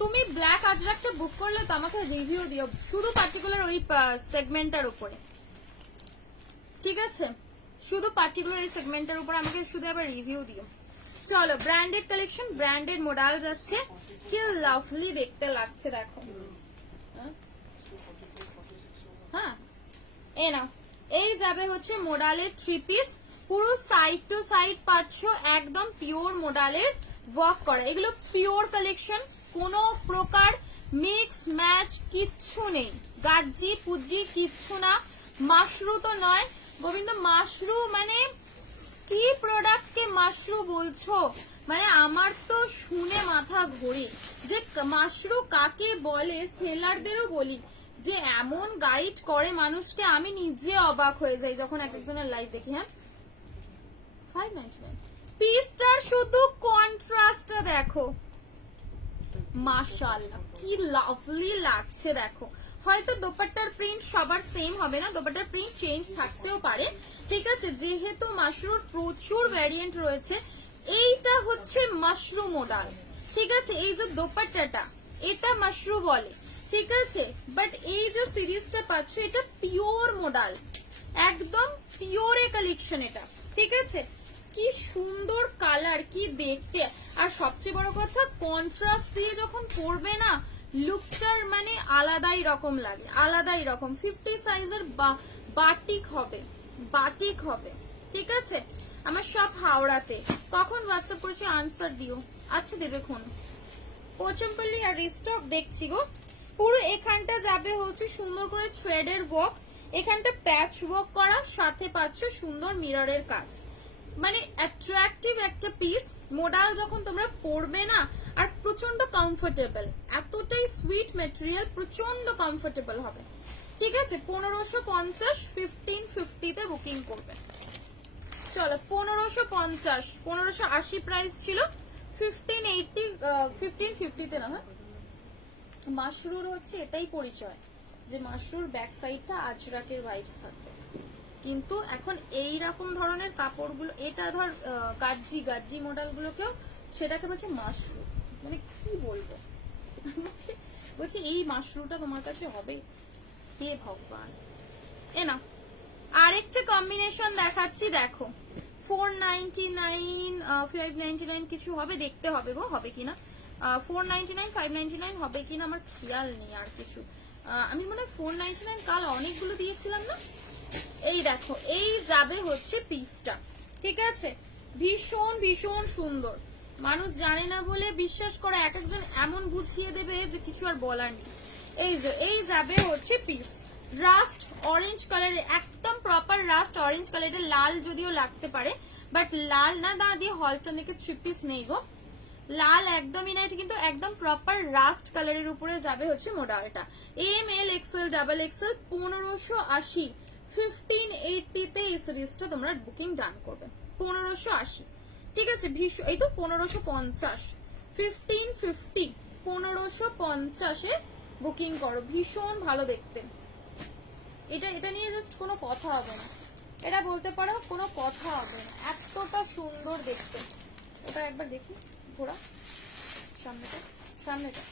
তুমি ব্ল্যাক আজরাকটা বুক করলে তো আমাকে রিভিউ দিও, শুধু পার্টিকুলার ওই সেগমেন্টটার উপরে। ঠিক আছে, শুধু পার্টিকুলার এই সেগমেন্টের উপর আমাকে শুধু আবার রিভিউ দিও। চলো, ব্র্যান্ডেড কালেকশন, ব্র্যান্ডেড মডেল যাচ্ছে, কি লাভলি দেখতে লাগছে দেখো। হ্যাঁ, এ নাও, এই যাবে হচ্ছে মোডালের 3 পিস, পুরো সাইড টু সাইড পাচ্ছ একদম পিওর মোডালের ওয়ার্ক করা, এগুলো পিওর কালেকশন, কোনো প্রকার মিক্স ম্যাচ কিচ্ছু নেই, গাজ্জি পুজ্জি কিচ্ছু না। মাশরু তো নয় গোবিন্দ, মাশরু মানে কি প্রোডাক্টকে মাশরু বলছো, মানে আমার তো শুনে মাথা ঘোরে যে মাশরু কাকে বলে। সেলারদেরও বলি যে এমন গাইড করে মানুষকে, আমি নিজে অবাক হয়ে যাই যখন এক একজনের লাইভ দেখি। হ্যাঁ 599 পিসটার শুধু কন্ট্রাস্টটা দেখো, মাশাআল্লাহ কি লাভলি লাগছে দেখো। হয়তো দোপাট্টার প্রিন্ট সবার সেম হবে না, দোপাট্টার প্রিন্ট চেঞ্জ থাকতেও পারে, ঠিক আছে। যেহেতু মাশরুর প্রচুর ভ্যারিয়েন্ট রয়েছে, এইটা হচ্ছে মাশরু মডেল, ঠিক আছে। এই যে দোপাট্টাটা এটা মাশরু বলে, ঠিক আছে, বাট এই যে সিরিজটা পাচ্ছ এটা পিওর মডেল, একদম পিওর কালেকশন এটা, ঠিক আছে। কি সুন্দর কালার, কি দেখতে, আর সবচেয়ে বড় কথা কন্ট্রাস্ট দিয়ে যখন পরবে না লুকটার মানে আলাদাই রকম লাগে, আলাদাই রকম। 50 সাইজের বাটিক হবে, বাটিক হবে, ঠিক আছে। আমার সব হাওড়াতে, কখন হোয়াটসঅ্যাপ করেছি আনসার দিও। আচ্ছা দেবে কোন পোচমপল্লি আর রিস্টক দেখছি গো। পুরো এখানটা যাবে হচ্ছে সুন্দর করে থ্রেডের ওয়ার্ক, এখানটা প্যাচ ওয়ার্ক করা, সাথে পাচ্ছ সুন্দর মিররের কাজ, মানে অ্যাট্রাকটিভ একটা পিস। মডেল যখন তোমরা পরবে না, আর প্রচন্ড কমফোর্টেবল, এতটাই সুইট ম্যাটেরিয়াল, প্রচন্ড কমফোর্টেবল হবে, ঠিক আছে। 1550 1550 তে বুকিং করবে। চলো 1550, 1580 প্রাইস ছিল, 1580 1550 তে না। হ্যাঁ মাশরুর হচ্ছে এটাই পরিচয় যে মাশরুর ব্যাক সাইডটা আজরাকের ভাইবস থাকবে, কিন্তু এখন এই রকম ধরনের কাপড়গুলো, এটা ধর গাজ্জি গাজ্জি মডেল গুলোকেও সেটাকে বলছে মাশরু, মানে কি বলবো বলছি এই মাশরুটা তোমার কাছে হবে, হে ভগবান। এ না আরেকটা কম্বিনেশন দেখাচ্ছি দেখো, 499 599 কিছু হবে, দেখতে হবে গো হবে কিনা, 499 599 হবে কিনা আমার খেয়াল নেই। আর কিছু আমি মনে হয় 499 কাল অনেকগুলো দিয়েছিলাম না। এই দেখো এই যাবে হচ্ছে পিসটা, ঠিক আছে। ভীষণ ভীষণ সুন্দর, মানুষ জানে না বলে বিশ্বাস করে এক একজন এমন বুঝিয়ে দেবে যে কিছু আর বলার নেই। এই যে এই যাবে হচ্ছে পিস, রাস্ট অরেঞ্জ কালারের, একদম প্রপার রাস্ট অরেঞ্জ কালারের, লাল যদিও লাগতে পারে বাট লাল না, দা দিয়ে হলটা নাকি 3 পিস নেই গো, লাল একদমই না, এটা কিন্তু একদম প্রপার রাস্ট কালারের উপরে যাবে হচ্ছে মডেলটা। M L XL double XL 1580 1580 তে এই সিরিজটা তোমরা বুকিং ডান করবে, 1580, ঠিক আছে। এই তো 1550 1550 1550 এ বুকিং করো, ভীষণ ভালো দেখতে। এটা নিয়ে জাস্ট কোনো কথা হবে না, এটা বলতে পারো কোনো কথা হবে না, এতটা সুন্দর দেখতে। ওটা একবার দেখি ঘোরা, সামনেটা সামনেটা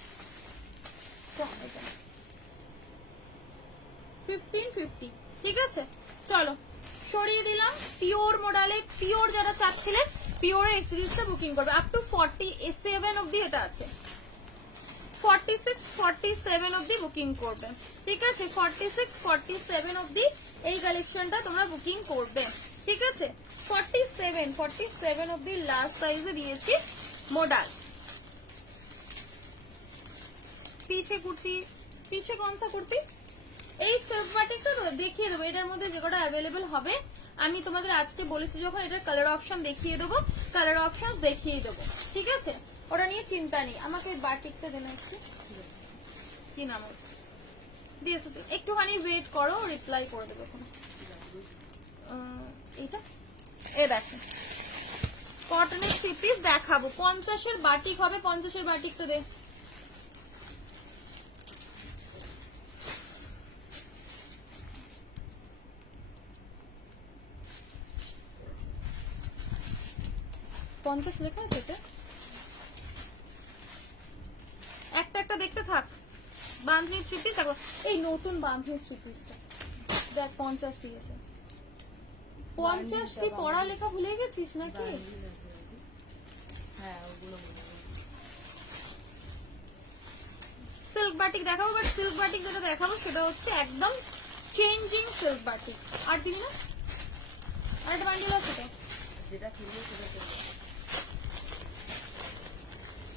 1550, ঠিক আছে। চলো সরিয়ে দিলাম, পিওর মডেলে, পিওর যারা চাচ্ছিলেন পিওর এই সিরিজটা বুকিং করবে, আপ টু 47 অবধি এটা আছে, 46 47 অবধি বুকিং করবে, ঠিক আছে। 46 47 অবধি এই কালেকশনটা তোমরা বুকিং করবে, ঠিক আছে। 47 অবধি লাস্ট সাইজে দিয়েছি মডেল। পিছে কুর্তি, পিছে কোন সা কুর্তি, এই সিল্ক বাটিকটা তো দেখিয়ে দেবো, এটার মধ্যে যে কটা অ্যাভেলেবেল হবে আমি তোমাদের আজকে বলেছি যখন, এটার কালার অপশন দেখিয়ে দেবো, কালার অপশন দেখিয়ে দেবো, ঠিক আছে। ওটা নিয়ে চিন্তা নেই। আমাকে বাটিকটা দেনা একটু, কি নাম দিয়েছে, একটুখানি ওয়েট করো, রিপ্লাই করে দেবো এখন। এইটা এ দেখো কটনের 3 পিস দেখাবো, 50-এর বাটিক হবে, 50-এর বাটিকটা দে। পঞ্চাশ লেখা আছে এতে, একটা একটা দেখতে থাক। বাঁধনি 3 পিস দেখো, এই নতুন বাঁধনি 3 পিসটা দেখ 50 দিয়েছে। 50 কি পড়া লেখা ভুলে গেছিস নাকি? সিল্ক বাটিক দেখাবো, বাট সিল্ক বাটিক যেটা দেখাবো সেটা হচ্ছে একদম চেঞ্জিং সিল্ক বাটিক। আর দিবি না, আর একটা বান্ডিল আছে যেটা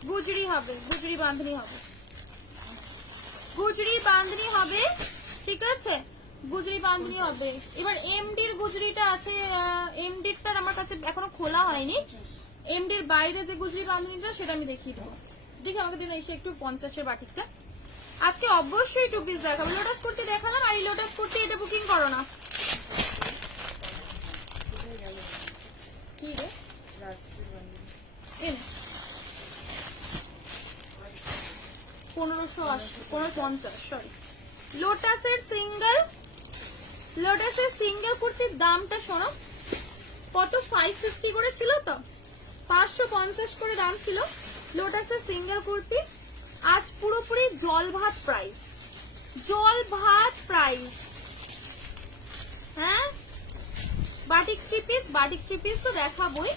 গুজরি হবে, গুজরি বাঁধনি হবে, গুজরি বাঁধনি হবে, ঠিক আছে, গুজরি বাঁধনি হবে। এবার এমডির গুজরিটা আছে, এমডিরটার আমার কাছে এখনো খোলা হয়নি। এমডির বাইরে যে গুজরি বাঁধনিটা সেটা আমি দেখিয়ে দেবো। দেখি আমাকে দিন এসে একটু 50-এর বাটিকটা। আজকে অবশ্যই 2 পিস দেখাবো। লোটাস কুর্তি দেখালাম, আর এই লোটাস কুর্তি এটা বুকিং করো না। কি রে 1550, সরি। লোটাসের সিঙ্গেল কুর্তির দামটা শোনো কত, 550 করে ছিল, তো 550 করে দাম ছিল লোটাসের সিঙ্গেল কুর্তি। আজ পুরোপুরি জল ভাত প্রাইস, জল ভাত প্রাইস। হ্যাঁ, বাটিক 3 পিস তো দেখাবোই।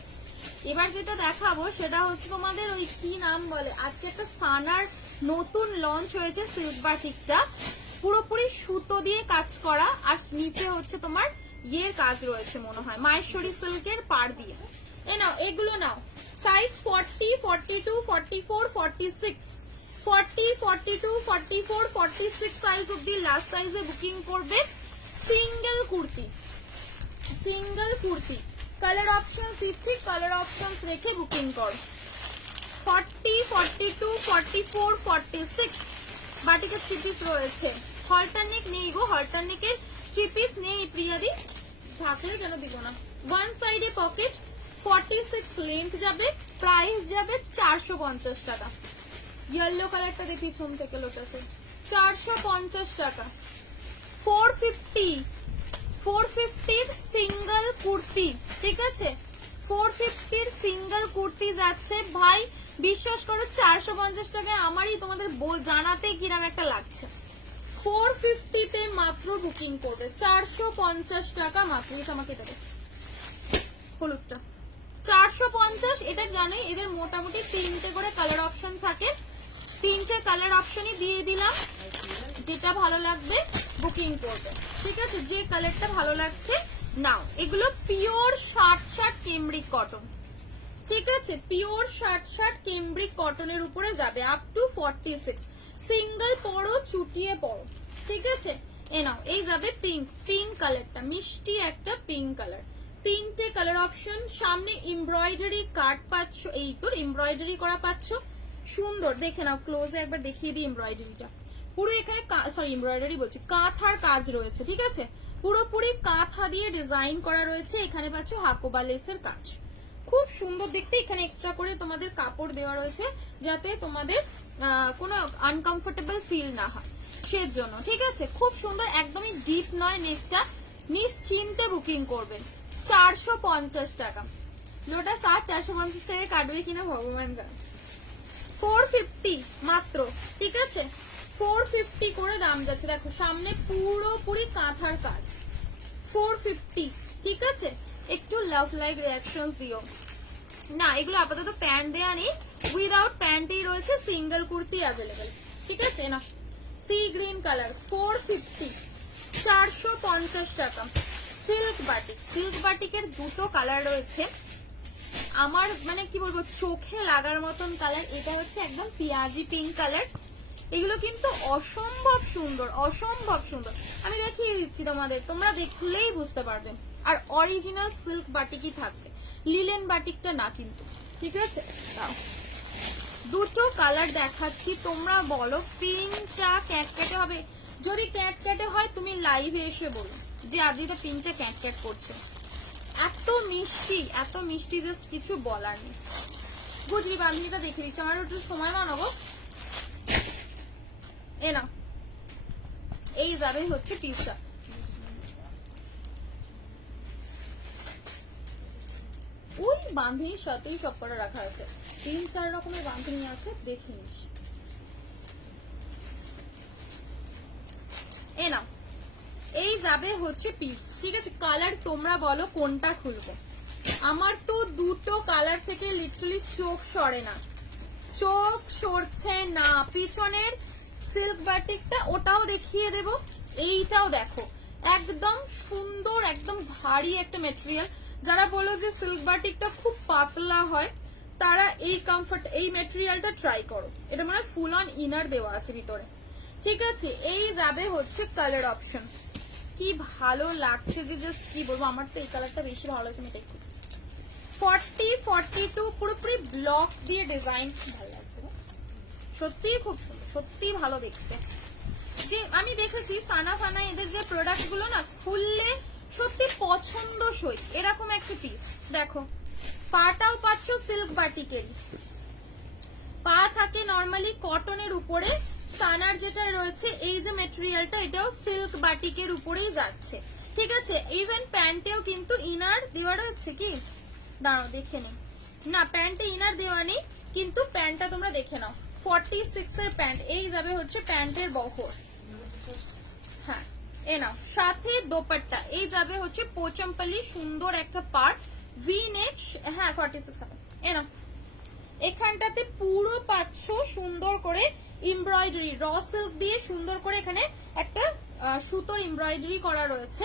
এবার যেটা দেখাবো সেটা হচ্ছে তোমাদের ওই কি নাম বলে, আজকে একটা সানার নতুন লঞ্চ হয়েছে সিল্ক বাটিকটা, পুরোপুরি সুতো দিয়ে কাজ করা, আর নিচে হচ্ছে তোমার ইয়ের কাজ রয়েছে মনে হয় মাহেশ্বরী সিল্কের পাড় দিয়ে। এ নাও, এগুলো নাও, সাইজ 40, 42, 44, 46, 40, 42, 44, 46 সাইজ অব্দি লাস্ট সাইজে বুকিং করবে। Single kurti, single kurti, colour option দিচ্ছি, কালার অপশন রেখে বুকিং কর। 40, 42, 44, 46 বাটিকে 3 পিস রয়েছে। হলটারনিক নেই গো, হলটারনিকের 3 পিস নেই প্রিয়াদি, থাকলে কেন দিব না। ওয়ান সাইডে পকেট, 46 লেন্থ যাবে, প্রাইস যাবে 450 টাকা। ইয়েলো কালারটা দেখি পিছন থেকে লোটাসে, 450 টাকা। 450 সিঙ্গেল কুর্তি, ঠিক আছে, 450 সিঙ্গেল কুর্তি যাচ্ছে ভাই। বিশ্বাস করো 450 টাকায় আমারই তোমাদের জানাতে কিরম একটা লাগছে। 450 তে মাত্র বুকিং করবে, 450 টাকা মাত্র। এটা আমাকে দেবে হলুদটা 450। এটা জানোই এদের মোটামুটি 3টে করে কালার অপশন থাকে, 3টে কালার অপশনই দিয়ে দিলাম। যেটা ভালো লাগবে বুকিং করবে, ঠিক আছে, যে কালারটা ভালো লাগছে নাও। এগুলো পিওর 60 কেমব্রিক কটন, ঠিক আছে, পিওর 60 কেমব্রিক কটনের উপরে যাবে, আপ টু 46। সিঙ্গেল পরো, চুটিয়ে পরো, ঠিক আছে। এ নাও, এই যাবে পিঙ্ক কালারটা, মিষ্টি একটা পিঙ্ক কালার। 3টে কালার অপশন, সামনে এমব্রয়ডারি কাট পাচ্ছ, এই তোর এমব্রয়ডারি করা পাচ্ছ, সুন্দর। দেখে নাও ক্লোজে একবার দেখিয়ে দিই এমব্রয়ডারিটা। পুরো এখানে সরি এমব্রয়ডারি বলছি, কাঁথার কাজ রয়েছে, ঠিক আছে, পুরোপুরি কাঁথা দিয়ে ডিজাইন করা রয়েছে। এখানে পাচ্ছ হাকোবা লেসের কাজ, খুব সুন্দর দেখতে। এখানে এক্সট্রা করে তোমাদের কাপড় দেওয়া রয়েছে যাতে তোমাদের কোনো আনকমফোর্টেবল ফিল না হয় সেজন্য, ঠিক আছে, খুব সুন্দর, একদমই ডিপ নয় নেকটা। নিশ্চিন্তে বুকিং করবেন। 450 টাকা লোটাস, আর 450 টাকায় কাটবে কিনা ভগবান জানে। 450 মাত্র, ঠিক আছে, 450 করে দাম যাচ্ছে। দেখো সামনে পুরোপুরি কাঁথার কাজ, 450, ঠিক আছে। একটু লাভ লাইক রিঅ্যাকশনস দিও না। এগুলো আপাতত প্যান্ট দেয়া নেই, উইদাউট প্যান্টেই রয়েছে, সিঙ্গেল কুর্তি অ্যাভেলেবেল, ঠিক আছে না। সি গ্রিন কালার, 450, 450 টাকা। সিল্ক বাটিক, সিল্ক বাটিকের দুটো কালার রয়েছে, আমার মানে কি বলবো চোখে লাগার মতন কালার। এটা হচ্ছে একদম পিয়াজি পিঙ্ক কালার। এগুলো কিন্তু অসম্ভব সুন্দর, অসম্ভব সুন্দর। আমি দেখিয়ে দিচ্ছি তোমাদের, তোমরা দেখলেই বুঝতে পারবে। আর অরিজিনাল সিল্ক বাটিকই থাকবে, লিলেন বাটিকটা না কিন্তু, ঠিক আছে। দাও, দুটো কালার দেখাচ্ছি, তোমরা বলো পিঙ্কটা ক্যাটক্যাটে হবে। যদি ক্যাটক্যাটে হয় তুমি লাইভে এসে বলো যে আদিটা পিঙ্কটা ক্যাটক্যাট করছে। এত মিষ্টি, এত মিষ্টি, জাস্ট কিছু বলার নেই। গুজরি বান্ধবীটা দেখে দিচ্ছি, আমার একটু সময় বানাবো। এ না, এই যাবে হচ্ছে পিসটা। ওই বান্ধবীর সাথেই সব করা রাখা আছে, 3-4 রকমের বান্ধবী আছে, দেখে নিস। এ না, এই যাবে হচ্ছে পিস, ঠিক আছে। কালার তোমরা বলো কোনটা খুলবো। আমার তো দুটো কালার থেকে লিটারালি চোখ সরে না, চোখ সরছে না। পিছনের সিল্ক বাটিকটা ওটাও দেখিয়ে দেব, এইটাও দেখো, একদম সুন্দর, একদম ভারী একটা মেটেরিয়াল। যারা বলো যে সিল্ক বাটিকটা খুব পাতলা হয়, তারা এই কমফর্ট এই ম্যাটেরিয়ালটা ট্রাই করো। এটা মানে ফুল অন ইনার দেওয়া আছে ভিতরে, ঠিক আছে। এই যাবে হচ্ছে কালার অপশন, কি ভালো লাগছে যে জাস্ট কি বলবো, আমার তো এই কালারটা বেশি ভালো লাগছে। এটা একটু 40, 42 পুরোপুরি ব্লক দিয়ে ডিজাইন, ভালো লাগছে সত্যিই খুব সুন্দর, সত্যিই ভালো দেখতে। যে আমি দেখেছি সানা ফানা এদের যে প্রোডাক্ট গুলো না খুললে সত্যি পছন্দসই, এরকম একটা পিস দেখো। পাটাও পাচ্ছ সিল্ক বাটিকেরই, পা থাকে নরমালি কটনের উপরে, সানার যেটা রয়েছে এই যে মেটেরিয়ালটা এটাও সিল্ক বাটিকের উপরেই যাচ্ছে, ঠিক আছে। ইভেন প্যান্টেও কিন্তু ইনার দেওয়া রয়েছে, কি দাঁড়াও দেখে নি, না প্যান্টে ইনার দেওয়া নেই, কিন্তু প্যান্টটা তোমরা দেখে নাও। 46 এর প্যান্ট, এই যাবে হচ্ছে প্যান্টের বহর, হ্যাঁ এ নাও। সাথে দোপাট্টা, এই যাবে হচ্ছে পোচমপল্লি সুন্দর একটা পার্ট, ভি নেক, হ্যাঁ 46 হবে এ নাও। এখানটাতে পুরো পাচ্ছ সুন্দর করে এমব্রয়ডারি, র সিল্ক দিয়ে সুন্দর করে এখানে একটা সুতোর এমব্রয়ডারি করা রয়েছে।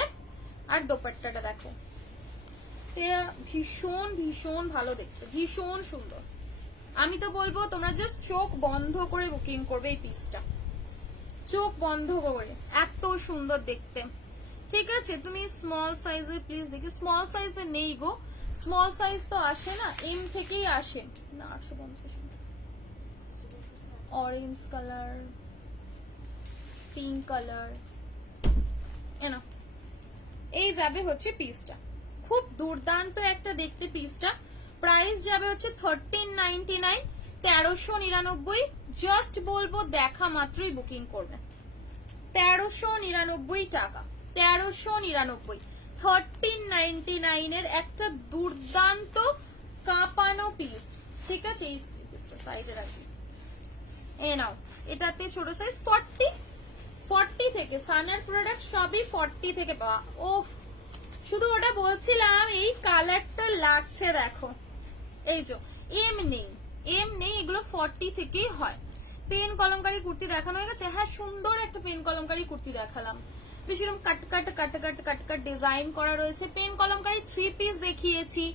আর দোপাট্টাটা দেখো, ভীষণ ভীষণ ভালো দেখতে, ভীষণ সুন্দর। আমি তো বলবো তোমরা জাস্ট চোখ বন্ধ করে বুকিং করবে এই পিসটা, চোখ বন্ধ করে, এত সুন্দর দেখতে, ঠিক আছে। তুমি স্মল সাইজের প্লিজ দেখি, স্মল সাইজের নেই গো, স্মল সাইজ তো আসে না, এম থেকেই আসে না। 850, অরেঞ্জ কালার, পিঙ্ক কালার, এনা এই যাবে হচ্ছে পিসটা, খুব দুর্দান্ত একটা দেখতে পিসটা। প্রাইস যাবে হচ্ছে 1399, 1399। জাস্ট বলবো দেখা মাত্রই বুকিং করবে, 1399 টাকা, 1399, 1399 এর একটা দুর্দান্ত কাঁপানো পিস, ঠিক আছে। এই পিসটা সাইজে রাখি, এ নাও। এটাতে ছোট সাইজ 40 থেকে, সানার প্রোডাক্ট সবই 40 থেকে পাওয়া। ও শুধু ওটা বলছিলাম, এই কালারটা লাগছে দেখো, এই যে এম নেই, এম নেই, এগুলো 40 থেকেই হয়। পেন কলমকারী কুর্তি দেখানো হয়ে গেছে, হ্যাঁ সুন্দর একটা পেন কলমকারী কুর্তি দেখালাম, বেশ এরকম কাট কাট কাট কাট কাট কাট ডিজাইন করা রয়েছে। পেন কলমকারী 3 পিস দেখিয়েছি,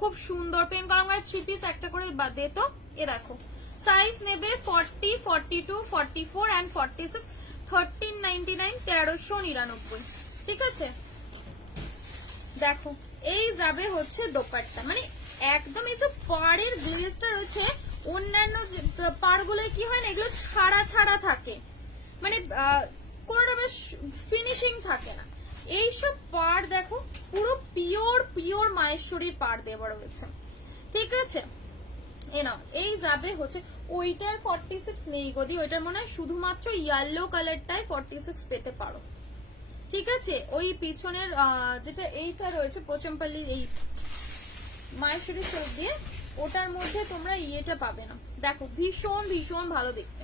খুব সুন্দর পেন কলমকারী 3 পিস একটা করে দে তো। এ দেখো সাইজ নেবে 40, 42, 44 এন্ড 46, 1399, 1399, ঠিক আছে। দেখো এই যাবে হচ্ছে দোপাট্টা, মানে একদম এই যে পাড়ের গ্লেজটা রয়েছে, অন্যান্য পাড়গুলো কি হয় না, এগুলো ছাড়া ছাড়া থাকে, মানে কোনোটা বেশ ফিনিশিং থাকে না। এইসব পাড় দেখো পুরো পিওর পিওর মাহেশ্বরীর পাড় দেওয়া রয়েছে, ঠিক আছে। এ নাও এই যাবে হচ্ছে, ওইটার 46 নেই গদি, ওইটার মনে হয় শুধুমাত্র ইয়েলো কালারটাই 46 পেতে পারো, ঠিক আছে। ওই পিছনের যেটা এইটা রয়েছে পোচমপল্লি এই মাহেশ্বরী সিল্ক দিয়ে, ওটার মধ্যে তোমরা ইয়েটা পাবে না। দেখো ভীষণ ভীষণ ভালো দেখতে।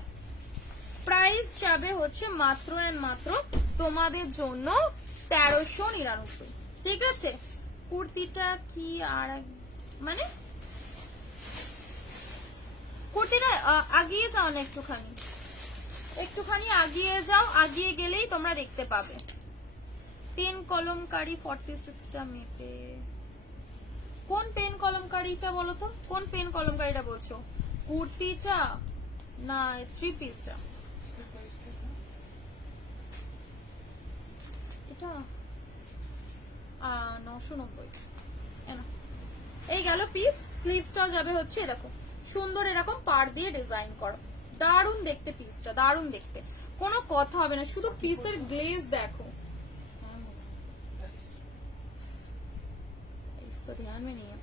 প্রাইস যাবে হচ্ছে মাত্র এন্ড মাত্র তোমাদের জন্য 1399, ঠিক আছে। কুর্তিটা কি আর মানে কুর্তিটা আগিয়ে যাও না, একটুখানি আগিয়ে যাও, আগিয়ে গেলেই তোমরা দেখতে পাবে। পেন কলমকারী 46টা মেপে, কোন পেন কলমকারীটা বলো তো, কোন পেন কলমকারীটা বলছো? কুর্তিটা না 3 পিসটা, এটা 990। এই গেল পিস। স্লিভসটাও যাবে হচ্ছে দেখো সুন্দর এরকম পাড় দিয়ে ডিজাইন করো, দারুণ দেখতে পিসটা, দারুণ দেখতে, কোনো কথা হবে না। শুধু পিসের গ্লেজ দেখো, তো ধ্যান মে নিয়ে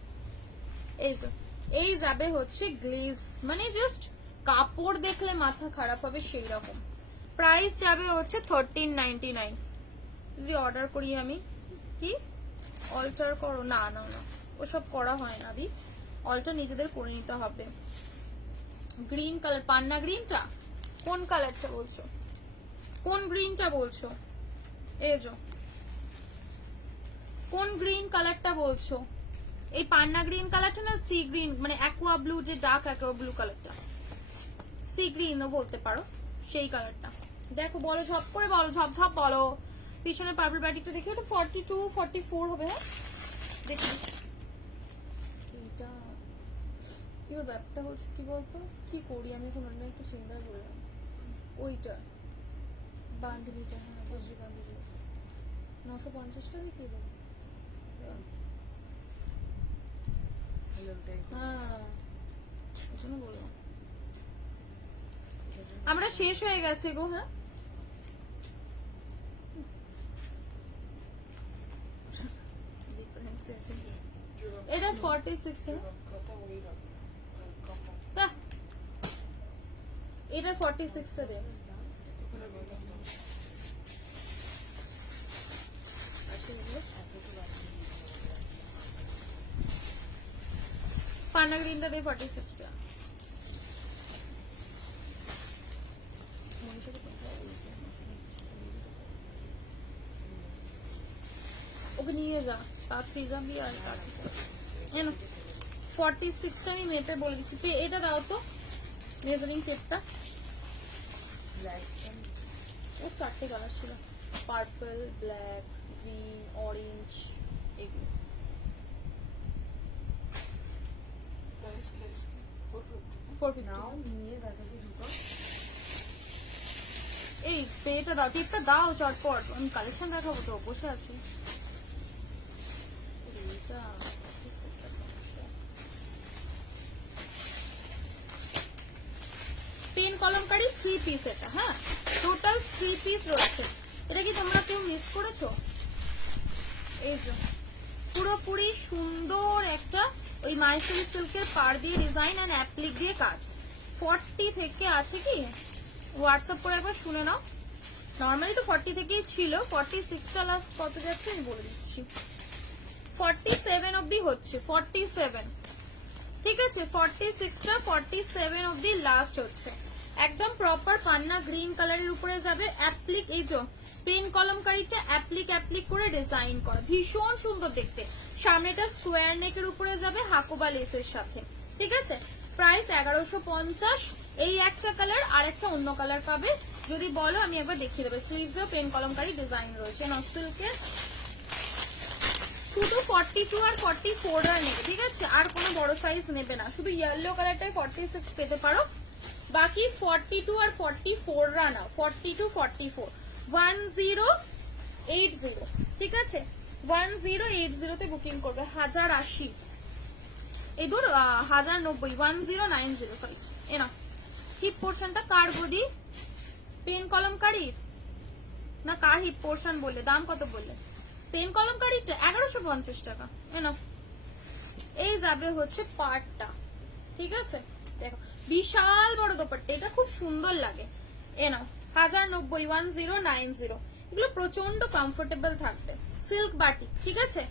এই যাবে হচ্ছে গ্লেজ, মানে জাস্ট কাপড় দেখলে মাথা খারাপ হবে সেই রকম। প্রাইস যাবে হচ্ছে 1399। যদি অর্ডার করি আমি, কি অল্টার করো, না না না ওসব করা হয় না দি, অল্টার নিজেদের করে নিতে হবে। গ্রিন কালার, পান্না গ্রিনটা, কোন কালারটা বলছো, কোন গ্রিনটা বলছো? এই যে কোন গ্রিন কালারটা বলছো? এই পান্না গ্রিন কালারটা না সি গ্রিন, মানে অ্যাকোয়া ব্লু, যে ডার্ক অ্যাকোয়া ব্লু কালারটা, সি গ্রিনও বলতে পারো, সেই কালারটা দেখো। বলো ঝপ করে বলো, ঝপ ঝপ বলো। পিছনে পার্পল ব্যাটিকটা দেখি, ওটা 42, 44 হবে। হ্যাঁ দেখি এটা এবার ব্যাপারটা হচ্ছে কি বলতো, কি করি আমি এখন অন্য একটু চিন্তা করলাম। ওইটা বান্ধবীটা, হ্যাঁ বসে বান্ধবী 950টা দেখিয়ে দেবো। হ্যাঁ ওই জন্য বললাম আমরা শেষ হয়ে গেছে গো। হ্যাঁ এটা 46 এটা 46টা দে। পান্না গ্রিনটা দে 46টা। ওকে নিয়ে যা, তার যাবি আর তার 46টা আমি মেপে বলে দিচ্ছি। এটা দাও তো মেজারিং টেপটা। ও 4টে কালার ছিল, পার্পল, ব্ল্যাক, গ্রিন, অরেঞ্জ এগুলো। এই পেটা দাও, টিপটা দাও চটপট, আমি কালেকশন দেখাবো তো, বসে আছি। পেন কলমকারি 3 পিস এটা, হ্যাঁ টোটাল 3 পিস রয়েছে। এটা কি তোমরা কেউ মিস করেছো? এই যে পুরোপুরি সুন্দর একটা ওই মাইসেল সিল্কের পাড় দিয়ে ডিজাইন আর অ্যাপ্লিক দিয়ে কাজ। 40 থেকে আছে কি হোয়াটসঅ্যাপ করে একবার শুনে নাও। নর্মালি তো 40 থেকেই ছিল, 46টা লাস্ট কত যাচ্ছে আমি বলে দিচ্ছি। 47 অবধি হচ্ছে, 47 ঠিক আছে। 46টা 47 অবধি লাস্ট হচ্ছে। একদম প্রপার পান্না গ্রিন কালারের উপরে যাবে, অ্যাপ্লিক এই যে পেন কলমকারিটা অ্যাপ্লিক করে ডিজাইন করা, ভীষণ সুন্দর দেখতে। সামনেটা স্কোয়ার নেকের উপরে যাবে হাকোবা লেসের সাথে, ঠিক আছে। প্রাইস 1150। এই একটা কালার আর একটা অন্য কালার পাবে, যদি বলো আমি একবার দেখিয়ে দেবো। স্লিভসেও পেন কলমকারি ডিজাইন রয়েছে সিল্কের। শুধু 42 আর 44 নেবে, ঠিক আছে, আর কোনো বড় সাইজ নেবে না। শুধু ইয়েলো কালারটাই 46 পেতে পারো, বাকি 42 আর 44 নাও। 42 44 1080, ঠিক আছে 1080 তে বুকিং করবে। 1080 এই দূর 1090 1090 সরি। এ না হিপ পোর্শনটা কার গদি, পেন কলমকারি না কার হিপ পোর্শন বললে, দাম কত বললে? পেন কলমকারিটা 1150 টাকা। এনা এই যাবে হচ্ছে পার্টটা, ঠিক আছে। দেখো বিশাল বড় দোপাট্টা, এটা খুব সুন্দর লাগে। এনা 1090 1090, এগুলো প্রচন্ড কমফোর্টেবল থাকবে। সিল্ক বাটিক, ঠিক আছে,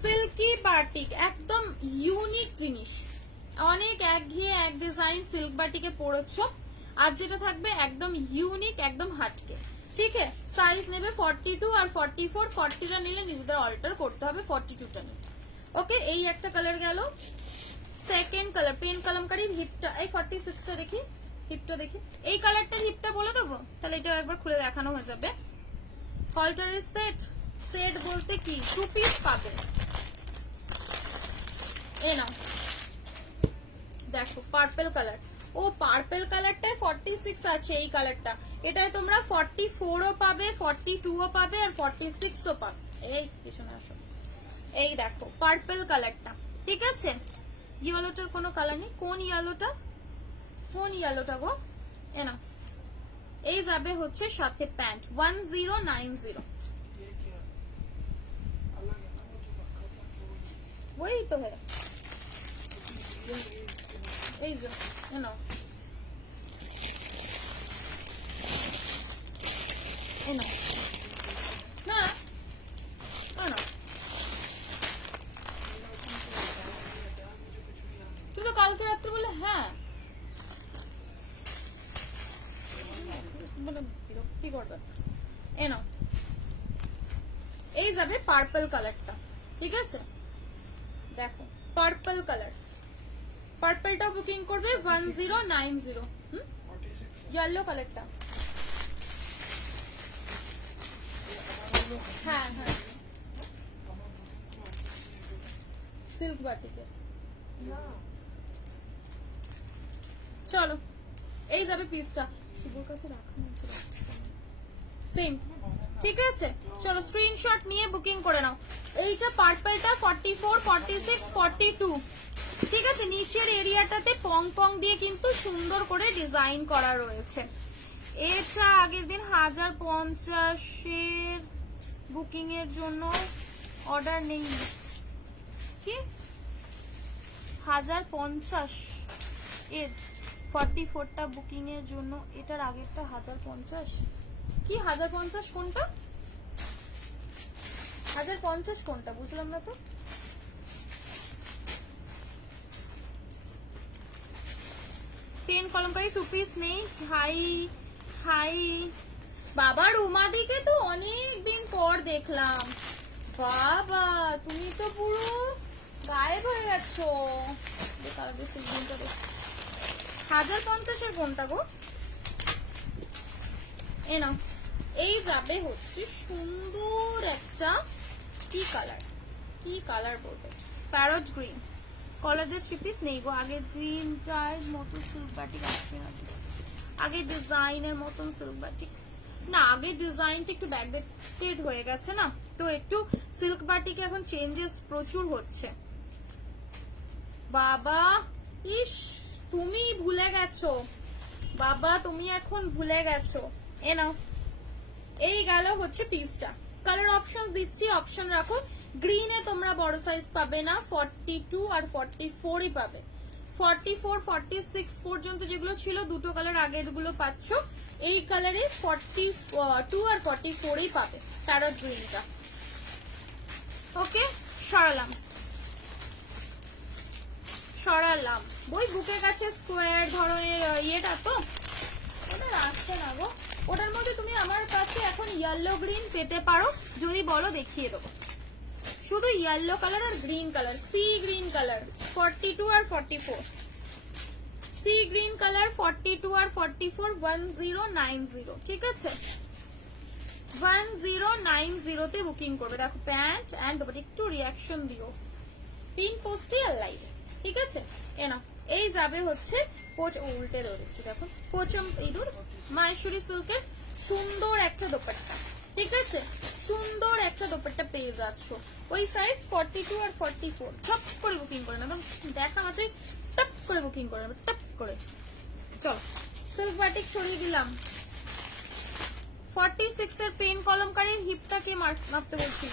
সিল্কি বাটিক একদম ইউনিক জিনিস। অনেক একঘেয়ে এক ডিজাইন সিল্ক বাটিকে পড়েছো, আর যেটা থাকবে একদম ইউনিক, একদম হাটকে, ঠিক আছে। সাইজ নেবে 42 আর 44। 40টা নিলে নিজেদের অল্টার করতে হবে, 42টা নিলে। ওকে এই একটা কালার গেল। সেকেন্ড কালার পেন কলমকারির হিপটা, এই 46টা দেখি, হিপটা দেখি। এই কালারটার হিপটা বলে দেবো, তাহলে এটা একবার খুলে দেখানো হয়ে যাবে। হলটারের সেট বলতে কি 2 পিস পাবে। এ নাও দেখো পার্পল কালার, ও পার্পল কালারটায় 46 আছে এই কালারটা। এটায় তোমরা 44ও পাবে, 42ও পাবে আর 46ও পাবে। এই পিছনে আসো, এই দেখো পার্পল কালারটা, ঠিক আছে। ইয়েলোটার কোনো কালার নেই, কোন ইয়েলোটা গো? এ না এই যাবে হচ্ছে সাথে প্যান্ট 1090। ওই তো হ্যাঁ এই যে না না না তুমি তো কালকে রাত্রে বলে, হ্যাঁ বিরক্তি করবে। এ নাও এই যাবে পার্পল কালারটা, ঠিক আছে। দেখো পার্পল কালার, পার্পলটা বুকিং করবে 1090। ইয়েলো কালারটা, হ্যাঁ হ্যাঁ সিল্ক বাটিকের চলো এই যাবে পিসটা, শুভর কাছে রাখা আছে সেম, ঠিক আছে। চলো স্ক্রিনশট নিয়ে বুকিং করে নাও। এইটা পার্পলটা 44, 46, 42, ঠিক আছে। নিচের এরিয়াটাতে পং পং দিয়ে কিন্তু সুন্দর করে ডিজাইন করা রয়েছে। এটা আগের দিন 1050 বুকিং এর জন্য অর্ডার নেই কি 1050 এর 44টা বুকিং এর জন্য, এটার আগেরটা 1050 কি 1050 কোনটা 1050 কোনটা বুঝলাম না তো। পেন কলমকারি 2 পিস নেই। হাই হাই বাবা, রুমাদিকে তো অনেক দিন পর দেখলাম। বাবা তুমি তো পুরো গায়েব হয়ে গেছো। 1050 এর কোনটা গো? এ নাও, এই যাবে হচ্ছে সুন্দর একটা কি কালার বলবে, প্যারট গ্রিন কলারের 3 পিস নেই গো। আগের দিনটার মতো সিল্ক বাটিক আসবে না, আগে ডিজাইনের মতন সিল্ক বাটিক না, আগে ডিজাইনটা একটু ব্যাকডেটেড হয়ে গেছে না, তো একটু সিল্ক বাটিকে এখন চেঞ্জেস প্রচুর হচ্ছে। বাবা ইস, তুমি ভুলে গেছো বাবা, তুমি এখন ভুলে গেছো। এ নাও, এই গেল হচ্ছে পিসটা। কালার অপশনস দিচ্ছি, অপশন রাখো। গ্রিনে তোমরা বড় সাইজ পাবে না, 42 আর 44ই পাবে। 44, 46 পর্যন্ত যেগুলো ছিল দুটো কালার আগের গুলো পাচ্ছ, এই কালারে 42 আর 44ই পাবে, প্যারট গ্রিনটা। ওকে, সরালাম বই বুকের কাছে স্কোয়ার ধরনের ইয়েটা তো ওটা আসছে না গো। ওটার মধ্যে তুমি আমার কাছে এখন ইয়েলো গ্রিন পেতে পারো, যদি বলো দেখিয়ে দেবো। শুধু ইয়েলো কালার আর green colour, sea green colour 42 আর 44, সি গ্রিন কালার 42 আর 44 1090, ঠিক আছে 1090 তে বুকিং করবে। দেখো প্যান্ট এন্ড দুপাট্টা, একটু রিয়াকশন দিও পিন পোস্টে আর লাইভে, ঠিক আছে। এ নাও, এই যাবে হচ্ছে উল্টে ধরেছি দেখো, পোচম ইঁদুর মাহেশ্বরী সিল্কের সুন্দর একটা দোপাট্টা, ঠিক আছে, সুন্দর একটা দোপাট্টা পেয়ে যাচ্ছ। ওই সাইজ 42 আর 44 টপ করে বুকিং করে নেবে, দেখা মাত্রই টপ করে বুকিং করে নেবে, টপ করে। চলো সিল্ক বাটিক সরিয়ে দিলাম। 46 এর পেন কলমকারীর হিপটাকে মাপতে বলছিল,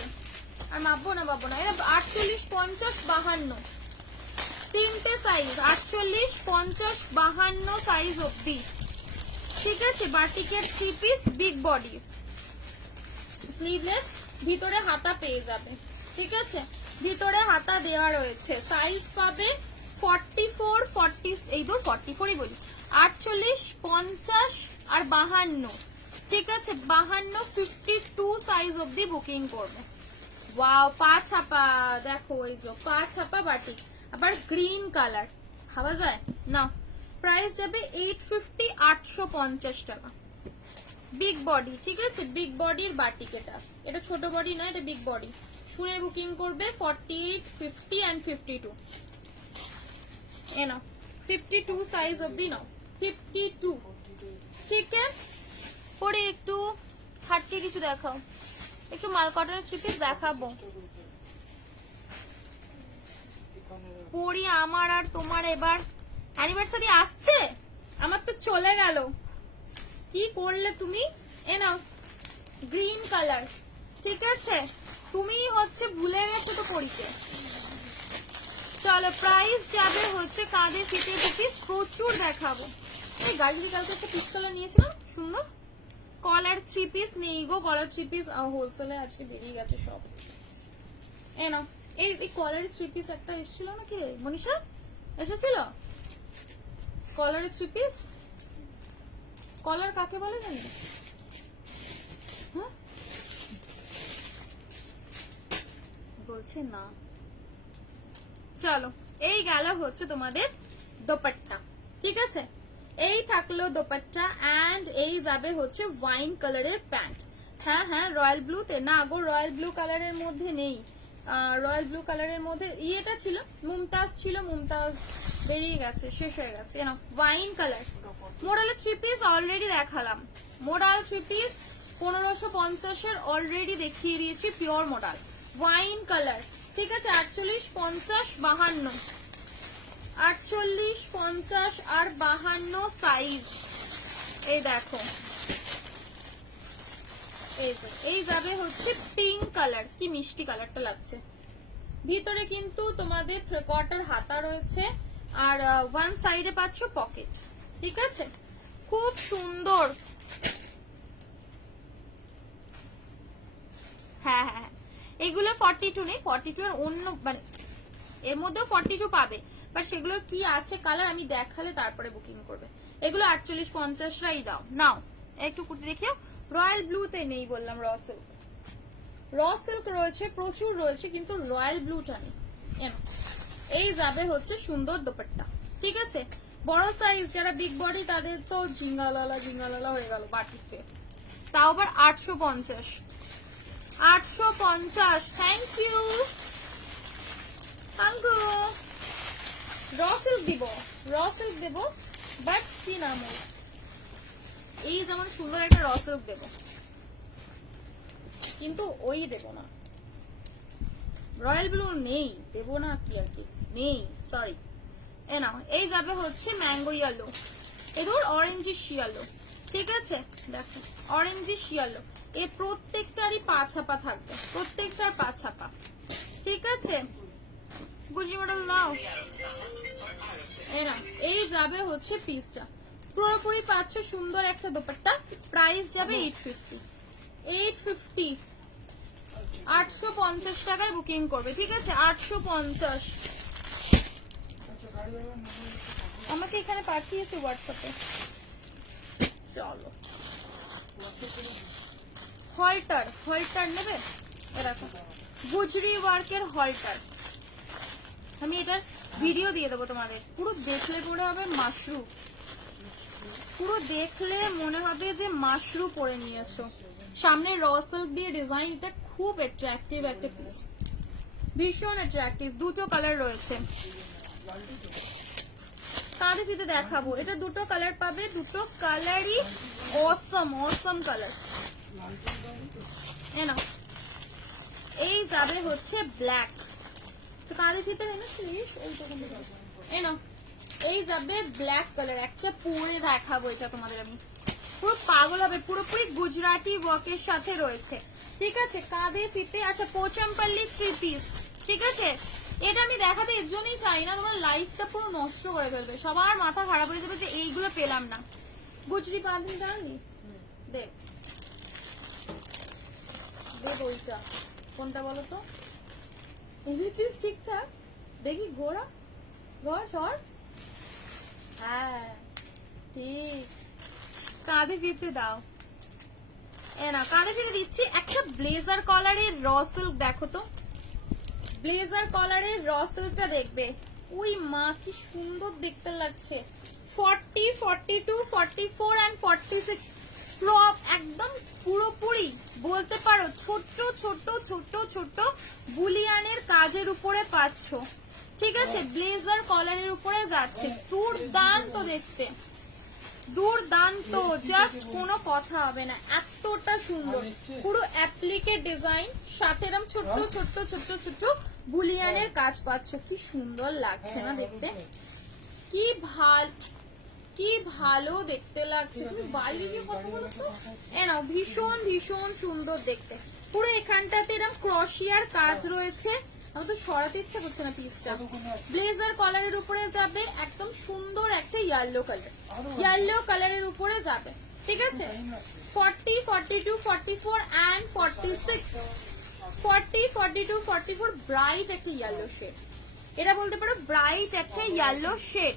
আর মাপবো না এটা 48, 50, 52 তিনটে সাইজ, 48, 50, 52 সাইজ অব্দি, ঠিক আছে। বাটিকের 3 পিস বিগ বডি, স্লিভলেস, ভিতরে হাতা পেয়ে যাবে, ঠিক আছে, ভিতরে হাতা দেওয়া রয়েছে। সাইজ পাবে 44, 40 এই দূর 44ই বলি, 48, 50 আর 52, ঠিক আছে 52, 52 সাইজ অব্দি বুকিং করবে। ওয়াও, 5 ছাপা দেখো, এই যে 5 ছাপা বাটিক, আবার গ্রিন কালার, ভাবা যায় না। প্রাইস যাবে 850, 850 টাকা। বিগ বডি, ঠিক আছে, বিগ বডির বাটিক এটা ছোট বডি নয়, এটা বিগ বডি। শুনে বুকিং করবে 48, 50 and 52। এ নাও 52 সাইজ অব্দি নাও, 52, ঠিক আছে। পরে একটু হাটকে কিছু দেখাও, একটু মাল কটনের 3 পিস দেখাবো। পরি আমার আর তোমার এবার অ্যানিভার্সারি আসছে, আমার তো চলে গেল, কি করলে তুমি। এ নাও গ্রিন কালার, ঠিক আছে, তুমি হচ্ছে ভুলে গেছো তো পরিতে। চলো প্রাইস যাবে হচ্ছে কাঁধে ফিতে 2 পিস, প্রচুর দেখাবো। এই গাড়ি কালকে একটা পিস কালার নিয়েছিলাম সুন্দর, কলার 3 পিস নেই গো, কলার 3 পিস হোলসেলে আজকে বেরিয়ে গেছে সব। এ নাও, এই কলারের 3 পিস একটা এসেছিল নাকি রে মনীষা, এসেছিল কলারের 3 পিস। কলার কাকে বলে জানি, হ্যাঁ বলছে না। চলো এই গেল হচ্ছে তোমাদের দোপাট্টা, ঠিক আছে, এই থাকলো দোপাট্টা এন্ড এই যাবে হচ্ছে ওয়াইন কালারের প্যান্ট। হ্যাঁ রয়্যাল ব্লুতে না গো, রয়্যাল ব্লু কালারের মধ্যে নেই, রয়্যাল ব্লু কালারের মধ্যে ইয়েটা ছিল, মুমতাজ ছিল, মুমতাজ বেরিয়ে গেছে, শেষ হয়ে গেছে। ওয়াইন কালার মোডালের 3 পিস অলরেডি দেখালাম। মোডাল 3 পিস 1550 অলরেডি দেখিয়ে দিয়েছি, পিওর মোডাল ওয়াইন কালার। ঠিক আছে, 48, 50, 52, 48, 50 আর 52 সাইজ। এই দেখো, এই যাবে হচ্ছে পিঙ্ক কালার, কি মিষ্টি কালারটা লাগছে। ভিতরে কিন্তু তোমাদের 3/4 হাতা রয়েছে, আর ওয়ান সাইডে পাচ্ছ পকেট। ঠিক আছে, খুব সুন্দর। হ্যাঁ হ্যাঁ হ্যাঁ, এগুলো 42 নেই, 42 এর অন্য মানে এর মধ্যেও 42 পাবে, বাট সেগুলোর কি আছে কালার আমি দেখালে তারপরে বুকিং করবে। এগুলো 48, 50 রাই দাও। নাও একটু কুর্তি দেখিও। রয়্যাল ব্লুতে নেই বললাম, র সিল্ক রয়েছে, প্রচুর রয়েছে, কিন্তু রয়্যাল ব্লুটা নেই। এই যাবে হচ্ছে সুন্দর দোপাট্টা। ঠিক আছে, বড় সাইজ যারা বিগ বডি তাদের তো জিঙ্গালালা হয়ে গেল বাটিতে। তাও আবার 850, 850। থ্যাংক ইউ আঙ্গু। র সিল্ক দেব, বাট কি নাম এই যেমন সুন্দর একটা র সিল্ক দেব, কিন্তু ওই দেব না, রয়্যাল ব্লু নেই, দেব না কি আর কি নেই, সরি। নাও এই যাবে হচ্ছে ম্যাঙ্গো ইয়েলো, এদের অরেঞ্জিশ ইয়েলো। ঠিক আছে, দেখো অরেঞ্জিশ ইয়েলো, এর প্রত্যেকটারই 5 ছাপা থাকবে, প্রত্যেকটার 5 ছাপা। ঠিক আছে, বুঝি মডেল নাও। এই যাবে হচ্ছে পিসটা, পুরোপুরি পাচ্ছ সুন্দর একটা দোপাট্টা। প্রাইস যাবে 850, 850 টাকায় বুকিং করবে। ঠিক আছে, 850 আমাকে এখানে পাঠিয়েছে হোয়াটসঅ্যাপে। চলো, হল্টার নেবে, এরকম গুজরি ওয়ার্কের হল্টার। আমি এটার ভিডিও দিয়ে দেবো তোমাদের, পুরো দেখলে পরে হবে মাশরু, পুরো দেখলে মনে হবে যে মাশরু পরে নিয়েছো। সামনে র সিল্ক দিয়ে ডিজাইন, এটা খুব অ্যাট্রাকটিভ একটা পিস, ভীষণ অ্যাট্রাকটিভ। দুটো কালার রয়েছে, কাঁধে ফিতে দেখাবো। এটা দুটো কালার পাবে, দুটো কালারই অসম কালার। এই যাবে হচ্ছে ব্ল্যাক, তো কাঁধে ফিতে এই যাবে ব্ল্যাক কালার। একটা পরে দেখাবো, এটা তোমাদের আমি পুরো পাগল হবে, পুরোপুরি গুজরাটি ওয়ার্কের সাথে রয়েছে। ঠিক আছে, কাঁধে ফিতে। আচ্ছা, পোচামপাল্লি 3 পিস। ঠিক আছে, এটা আমি দেখাতে এর জন্যই চাই না, তোমার লাইফটা পুরো নষ্ট করে ফেলবে, সবার মাথা খারাপ হয়ে যাবে যে এইগুলো পেলাম না। গুজরি পাঁচদিন জানবি দেখ, ওইটা কোনটা বলো তো, এনেছিস ঠিকঠাক দেখি, ঘোড়া ঘর সর, হ্যাঁ ঠিক। কাঁধে ফিতে দাও, কাঁধে ফিতে দিচ্ছি। একটা ব্লেজার কলারের র সিল্ক দেখো তো, ব্লেজার কলারের র সিল্কটা দেখবে, ওই মা কি সুন্দর দেখতে লাগছে। 40, 42, 44 and 46 ক্রপ, একদম পুরোপুরি বলতে পারো ছোট্ট ছোট্ট ছোট্ট ছোট্ট বুলিয়ানের কাজের উপরে পাচ্ছ। ঠিক আছে, ব্লেজার কলারের উপরে যাচ্ছে, দুর্দান্ত দেখতে, দুর্দান্ত, জাস্ট কোনো কথা হবে না, এতটা সুন্দর। পুরো অ্যাপ্লিকের ডিজাইন, সাথে এরকম ছোট্ট ছোট্ট ছোট্ট ছোট্ট বুলিয়ানের কাজ পাচ্ছ, কি সুন্দর লাগছে না দেখতে, কি ভালো দেখতে লাগছে। তুমি বাইরে গিয়ে কথা বলো তো, ভীষণ ভীষণ সুন্দর দেখতে। পুরো এখানটাতে এরকম ক্রশিয়ার কাজ রয়েছে, আমার তো সরাতে ইচ্ছা করছে না পিসটা। ব্লেজার কলারের উপরে যাবে, একদম সুন্দর একটা ইয়েলো কালারের উপরে যাবে। ঠিক আছে, 40, 42, 44 and 46, 40, 42, 44 ব্রাইট একটা ইয়েলো শেড, এটা বলতে পারো ব্রাইট একটা ইয়েলো শেড।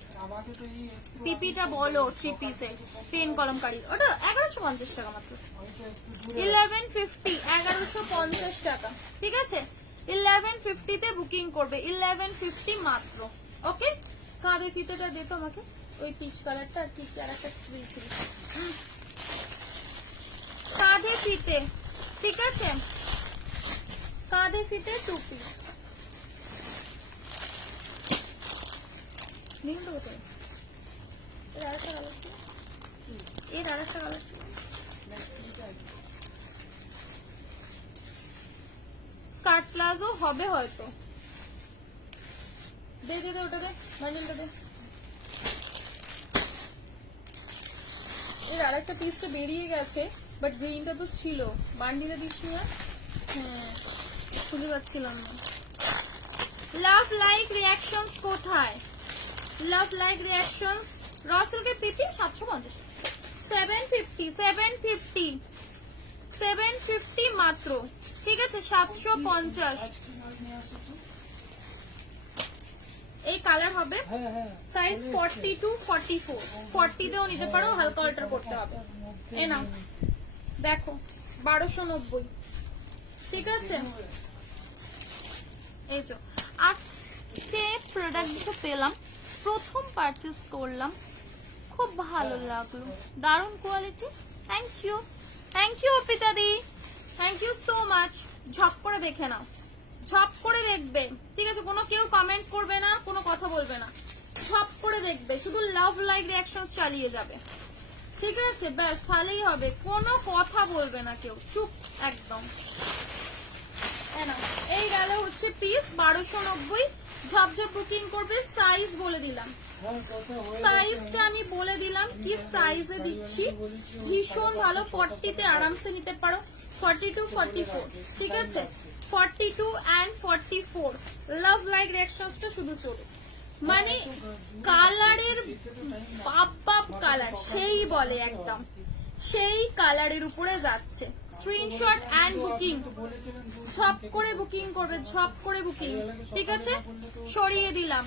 পিপিটা বলো 3 পিসে পেন কলমকারী, ওটা 1150 টাকা মাত্র, 1150, 1150 টাকা। ঠিক আছে, 1150 তে বুকিং করবে, 1150 মাত্র। ওকে, কাঁধে ফিতেটা দে তো আমাকে, ওই পিচ কালারটা, আর কি আর একটা ছিল কাঁধে ফিতে। ঠিক আছে, কাঁধে ফিতে 2 পিস। নীলটা কোথায়? এর আরেকটা কালার ছিল, এর আরেকটা কালার ছিল। স্কার্ট প্লাজো হবে হয়তো। দে দে দে, ওটা দে, বান্ডিলটা দে। এর আরেকটা পিসটা বেরিয়ে গেছে, বাট গ্রিনটা তো ছিল। বান্ডিলে দিচ্ছি না, হ্যাঁ খুঁজে পাচ্ছিলাম না। লাভ লাইক রিয়াকশনস কোথায়? লাভ লাইক রিয়াকশনস র সিল্কের পিপি 750, 750, 750, 750 মাত্র। ঠিক আছে, 750। এই কালার হবে, সাইজ 40 to 44, 40 তেও নিতে পারো, হালকা অল্টার করতে হবে। এ নাও দেখো 1290। ঠিক আছে, এই যে আজকে প্রোডাক্ট দুটো পেলাম, প্রথম পারচেজ করলাম, খুব ভালো লাগলো, দারুণ quality. Thank you, thank you Arpita di, thank you so much. ঝপ করে দেখে নাও, ঝপ করে দেখবে। ঠিক আছে, কোনো কেউ কমেন্ট করবে না, কোনো কথা বলবে না, ঝপ করে দেখবে, শুধু লাভ লাইক রিয়াকশন চালিয়ে যাবে। ঠিক আছে, ব্যাস তাহলেই হবে, কোনো কথা বলবে না কেউ, চুপ একদম। এই গেল হচ্ছে পিস 1290। ঝপঝপ বুকিং করবে। সাইজ বলে দিলাম, সাইজটা আমি বলে দিলাম কি সাইজে দিচ্ছি, ভীষণ ভালো। 40 তে আরামসে নিতে পারো, 42, 44। ঠিক আছে, 42 and 44। লাভ লাইক রিয়াকশনসটা শুধু চলুক, মানে কালারের বাপ বাপ কালার, সেই বলে একদম সেই কালারের উপরে যাচ্ছে। স্ক্রিনশট এন্ড বুকিং, ঝপ করে বুকিং করবে, ঝপ করে বুকিং। ঠিক আছে, সরিয়ে দিলাম।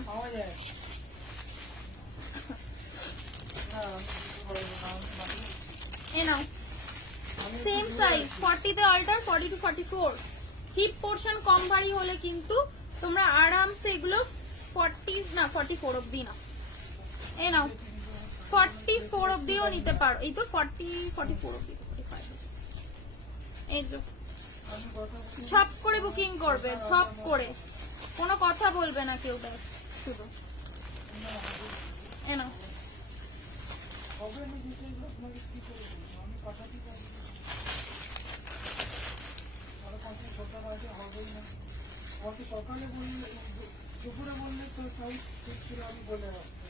এ নাও সেম সাইজ, 40 তে অল্টার, 40 to 44। হিপ পোর্শন কম ভারী হলে কিন্তু তোমরা আরামসে এগুলো 40 না 44 অবধি না, এ নাও 44 অবধিও নিতে পারো। এই তো 40, 44 অবধি, 45। এই যে ঝপ করে বুকিং করবে, ঝপ করে, কোনো কথা বলবে না কেউ, ব্যাস শুধু। এ নাও সকালে বললে, দুপুরে বললে তো তাই ঠিক ছিল, আমি বলে রাখবো।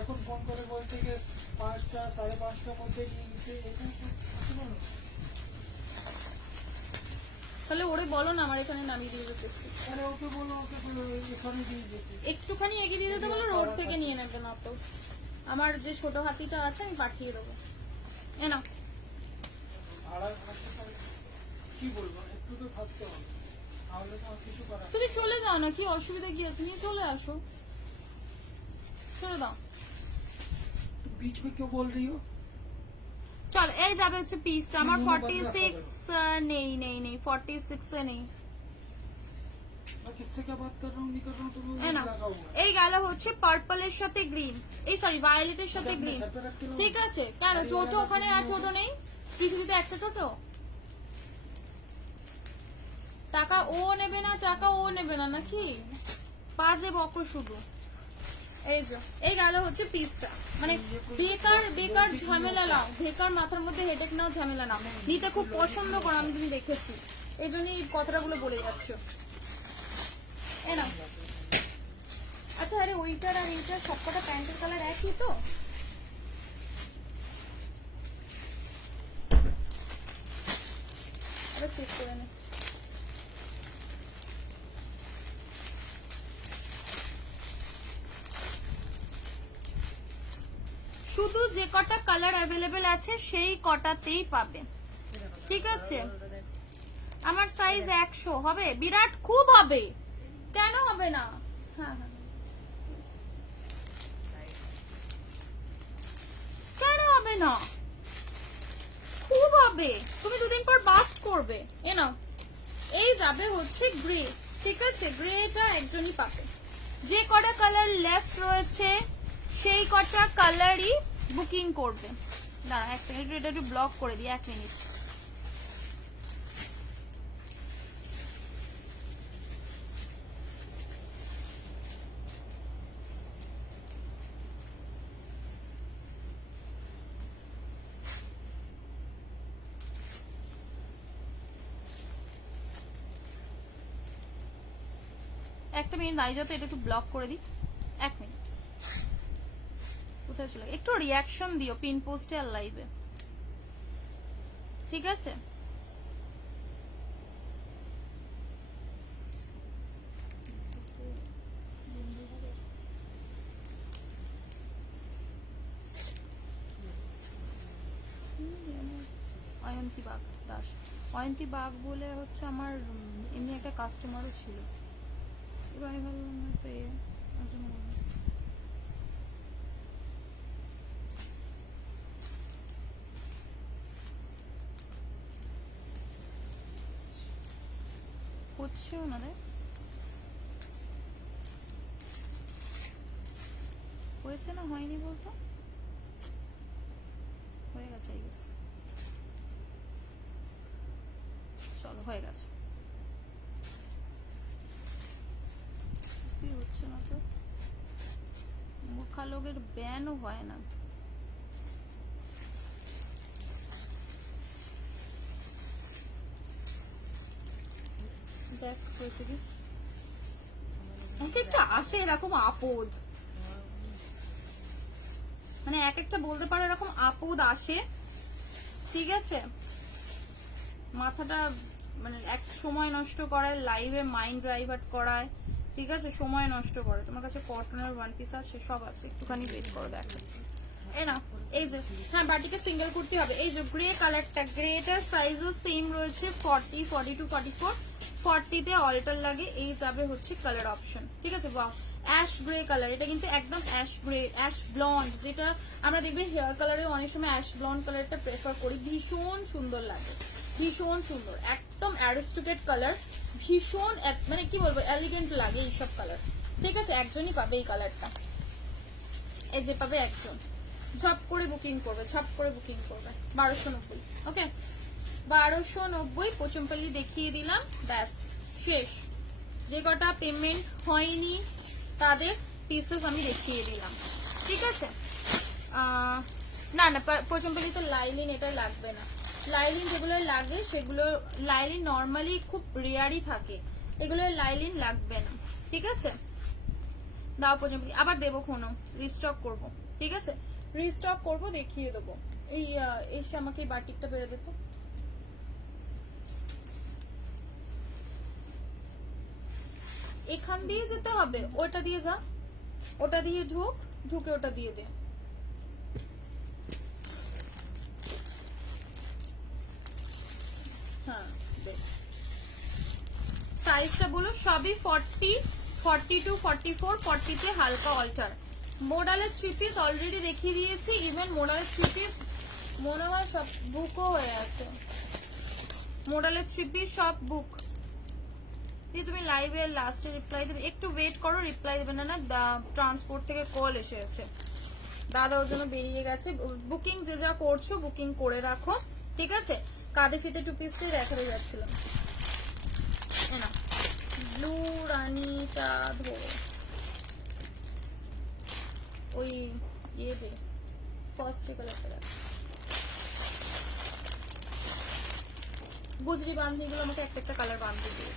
এখন ফোন করে বলতে গিয়ে 5টা, 5:30টার মধ্যে নিয়ে নিতে, এখানে তো আসলে না। তাহলে ওরে বলো না আমার এখানে নামিয়ে দিয়ে যেতে। আরে ওকে বলো, ওকে বলো এখানে দিয়ে যেতে, একটুখানি এগিয়ে দিয়ে যেতে বলো, রোড থেকে নিয়ে নেবে না তো। আমার যে ছোট হাতিটা আছে আমি পাঠিয়ে দেবো। এ নাও। কি বলবো, একটু তো ভাবতে হবে, তাহলে তো আর কিছু করার। তুমি চলে যাও না, কি অসুবিধা কি আছে, নিয়ে চলে আসো, ছেড়ে দাও। बीच में क्यों बोल रही हो? চল, এই যাবে হচ্ছে পিসটা আমার 46 নেই নেই নেই 46 এ নেই। मैं किससे क्या बात कर रहा हूँ, नहीं कर रहा हूँ, तुम এ না, लगा हुआ है। এই গেল হচ্ছে পার্পলের সাথে গ্রিন, এই সরি ভায়োলেটের সাথে গ্রিন। ঠিক আছে, কেন টোটো ওখানে আর টোটো নেই পৃথিবীতে? একটা টোটো, টাকা ও নেবে না, টাকা ও নেবে না নাকি? বাজে বকো শুধু। এই যে এই গেল হচ্ছে পিসটা, মানে বেকার বেকার ঝামেলা নাও, বেকার মাথার মধ্যে হেডেক নাও, ঝামেলা নাও, নিতে খুব পছন্দ করো, আমি তুমি দেখেছি, এই জন্যই এই কথাগুলো বলে যাচ্ছ। এ নাও। আচ্ছা, আরে ওইটার আর এইটার সবকটা প্যান্টের কালার একই তো? আরে চেক করে নে। শুধু যে কটা কালার অ্যাভেলেবেল আছে সেই কটাতেই পাবে। ঠিক আছে, আমার সাইজ 100 হবে, বিরাট খুব হবে, কেন হবে না? হ্যাঁ হ্যাঁ, কেন হবে না, খুব হবে, তুমি দুদিন পর বাস্ট করবে। এ নাও, এই যাবে হচ্ছে গ্রে। ঠিক আছে, গ্রেটা একজনই পাবে। যে কটা কালার লেফট রয়েছে সেই কটা কালারই বুকিং করবে। দাঁড়া এক সেকেন্ড, এটা একটু ব্লক করে দিই, 1 মিনিট। একটা মিনিট দাঁড়িয়ে যাতে, এটা একটু ব্লক করে দিই। 1 মিনিট। কোথায় চলে? একটু রিয়াকশন দিও পিন পোস্টে আর লাইভে, ঠিক আছে? অয়ন্তী বাগ দাস, অয়ন্তী বাগ বলে হচ্ছে আমার এমনি একটা কাস্টমারও ছিল। এবার আমি ভাবলাম হয়তো হচ্ছে ওনাদের হয়েছে না হয়নি বলতো, হয়ে গেছে আই গেস। চলো হয়ে গেছে, কি হচ্ছে না তো, মূর্খালোকের ব্যানও হয় না। দেখ হয়েছে কি, এক একটা আসে এরকম আপদ, মানে এক একটা বলতে পারো এরকম আপদ আসে, ঠিক আছে? মাথাটা মানে এক সময় নষ্ট করায়, লাইভে মাইন্ড ডাইভার্ট করায়, ঠিক আছে? সময় নষ্ট করে। তোমার কাছে কটনের ওয়ান পিস আছে, সব আছে, একটুখানি ওয়েট করো দেখাচ্ছি। এই না, এই যে, হ্যাঁ বাটিকে সিঙ্গেল কুর্তি হবে। এই যে গ্রে কালারটা, গ্রেটার সাইজও সেম রয়েছে 40, 42, 44, 40-তে অল্টার লাগে। এই যাবে হচ্ছে কালার অপশন, ঠিক আছে? বাহ, অ্যাশ গ্রে কালার, এটা কিন্তু একদম অ্যাশ গ্রে, অ্যাশ ব্লন্ড, যেটা আমরা দেখবে হেয়ার কালারে অনেক সময় অ্যাশ ব্লন্ড কালারটা প্রেফার করি, ভীষণ সুন্দর লাগে, ভীষণ সুন্দর, একদম অ্যারিস্টোক্রেট কালার, ভীষণ মানে কি বলবো এলিগেন্ট লাগে এইসব কালার, ঠিক আছে? একজনই পাবে এই কালারটা, এই যে পাবে একজন, ঝপ করে বুকিং করবে, ঝপ করে বুকিং করবে। 1290, ওকে 1290 পোচমপল্লি দেখিয়ে দিলাম, ব্যাস শেষ। যে কটা পেমেন্ট হয়নি তাদের পিসেস আমি দেখিয়ে দিলাম, ঠিক আছে? না না, পোচমপল্লিতে লাইলিন এটা লাগবে না, লাইলিন যেগুলো লাগে সেগুলো লাইলিন নর্মালি খুব রেয়ারই থাকে, এগুলো লাইলিন লাগবে না, ঠিক আছে? দাও পোচমপল্লি, আবার দেবো কোনো, রিস্টক করব, ঠিক আছে? রিস্টক করব, দেখিয়ে দেবো। এই এসে আমাকে এই বাটিকটা বেড়ে যেত, এখান দিয়ে যেতে হবে, ওটা দিয়ে যা, ওটা দিয়ে ঢুক, ঢুকে ওটা দিয়ে দে। হ্যাঁ সাইজটা বলো, সবই 40, 42, 44, 40-তে হালকা অল্টার। মোডালের 3 পিস অলরেডি দেখিয়ে দিয়েছি, ইভেন মোডালের 3 পিস মনে হয় সব বুকও হয়ে আছে, মোডালের 3 পিস সব বুক। তুমি লাইভে লাস্টে রিপ্লাই দেবে, একটু ওয়েট করো, রিপ্লাই দেবে না, ট্রান্সপোর্ট থেকে কল এসেছে, দাদা ওর জন্য বেরিয়ে গেছে। বুকিং যে যা করছো বুকিং করে রাখো, ঠিক আছে? কাঁধে ফিতে 2 পিসটাই দেখাতে যাচ্ছিলাম, না ব্লু রানীটা ধরো, ওই ইয়ে দে ফার্স্ট কালারটা, গুজরি বান্ধিগুলো আমাকে একটা একটা কালার বান্ধি দিয়ে,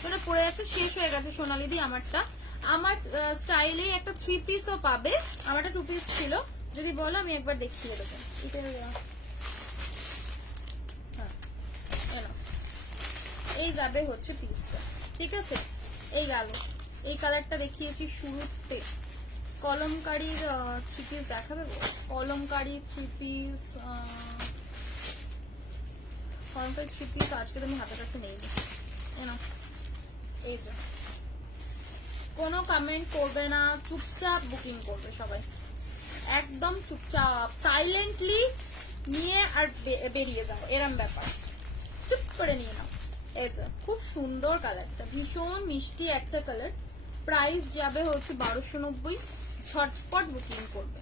তোরা পরে আছো, শেষ হয়ে গেছে সোনালি দি আমারটা। আমার স্টাইলে একটা 3 পিসও পাবে, আমারটা 2 পিস ছিল, যদি বলো আমি একবার দেখিয়ে দেবো। হ্যাঁ এই যাবে হচ্ছে পিসটা, ঠিক আছে? এই গেল, এই কালারটা দেখিয়েছি শুরুতে। কলমকারীর 3 পিস দেখাবে গো, কলমকারী 3 পিস, কলমকারী 3 পিস আজকে তো আমি হাতের কাছে নেই, এই যে কোনো কমেন্ট করবে না, চুপচাপ বুকিং করবে সবাই, একদম চুপচাপ সাইলেন্টলি নিয়ে আর বেরিয়ে যাও, এরম ব্যাপার, চুপ করে নিয়ে নাও। এই যে খুব সুন্দর কালারটা, ভীষণ মিষ্টি একটা কালার, প্রাইস যাবে হচ্ছে 1290, ঝটপট বুকিং করবে,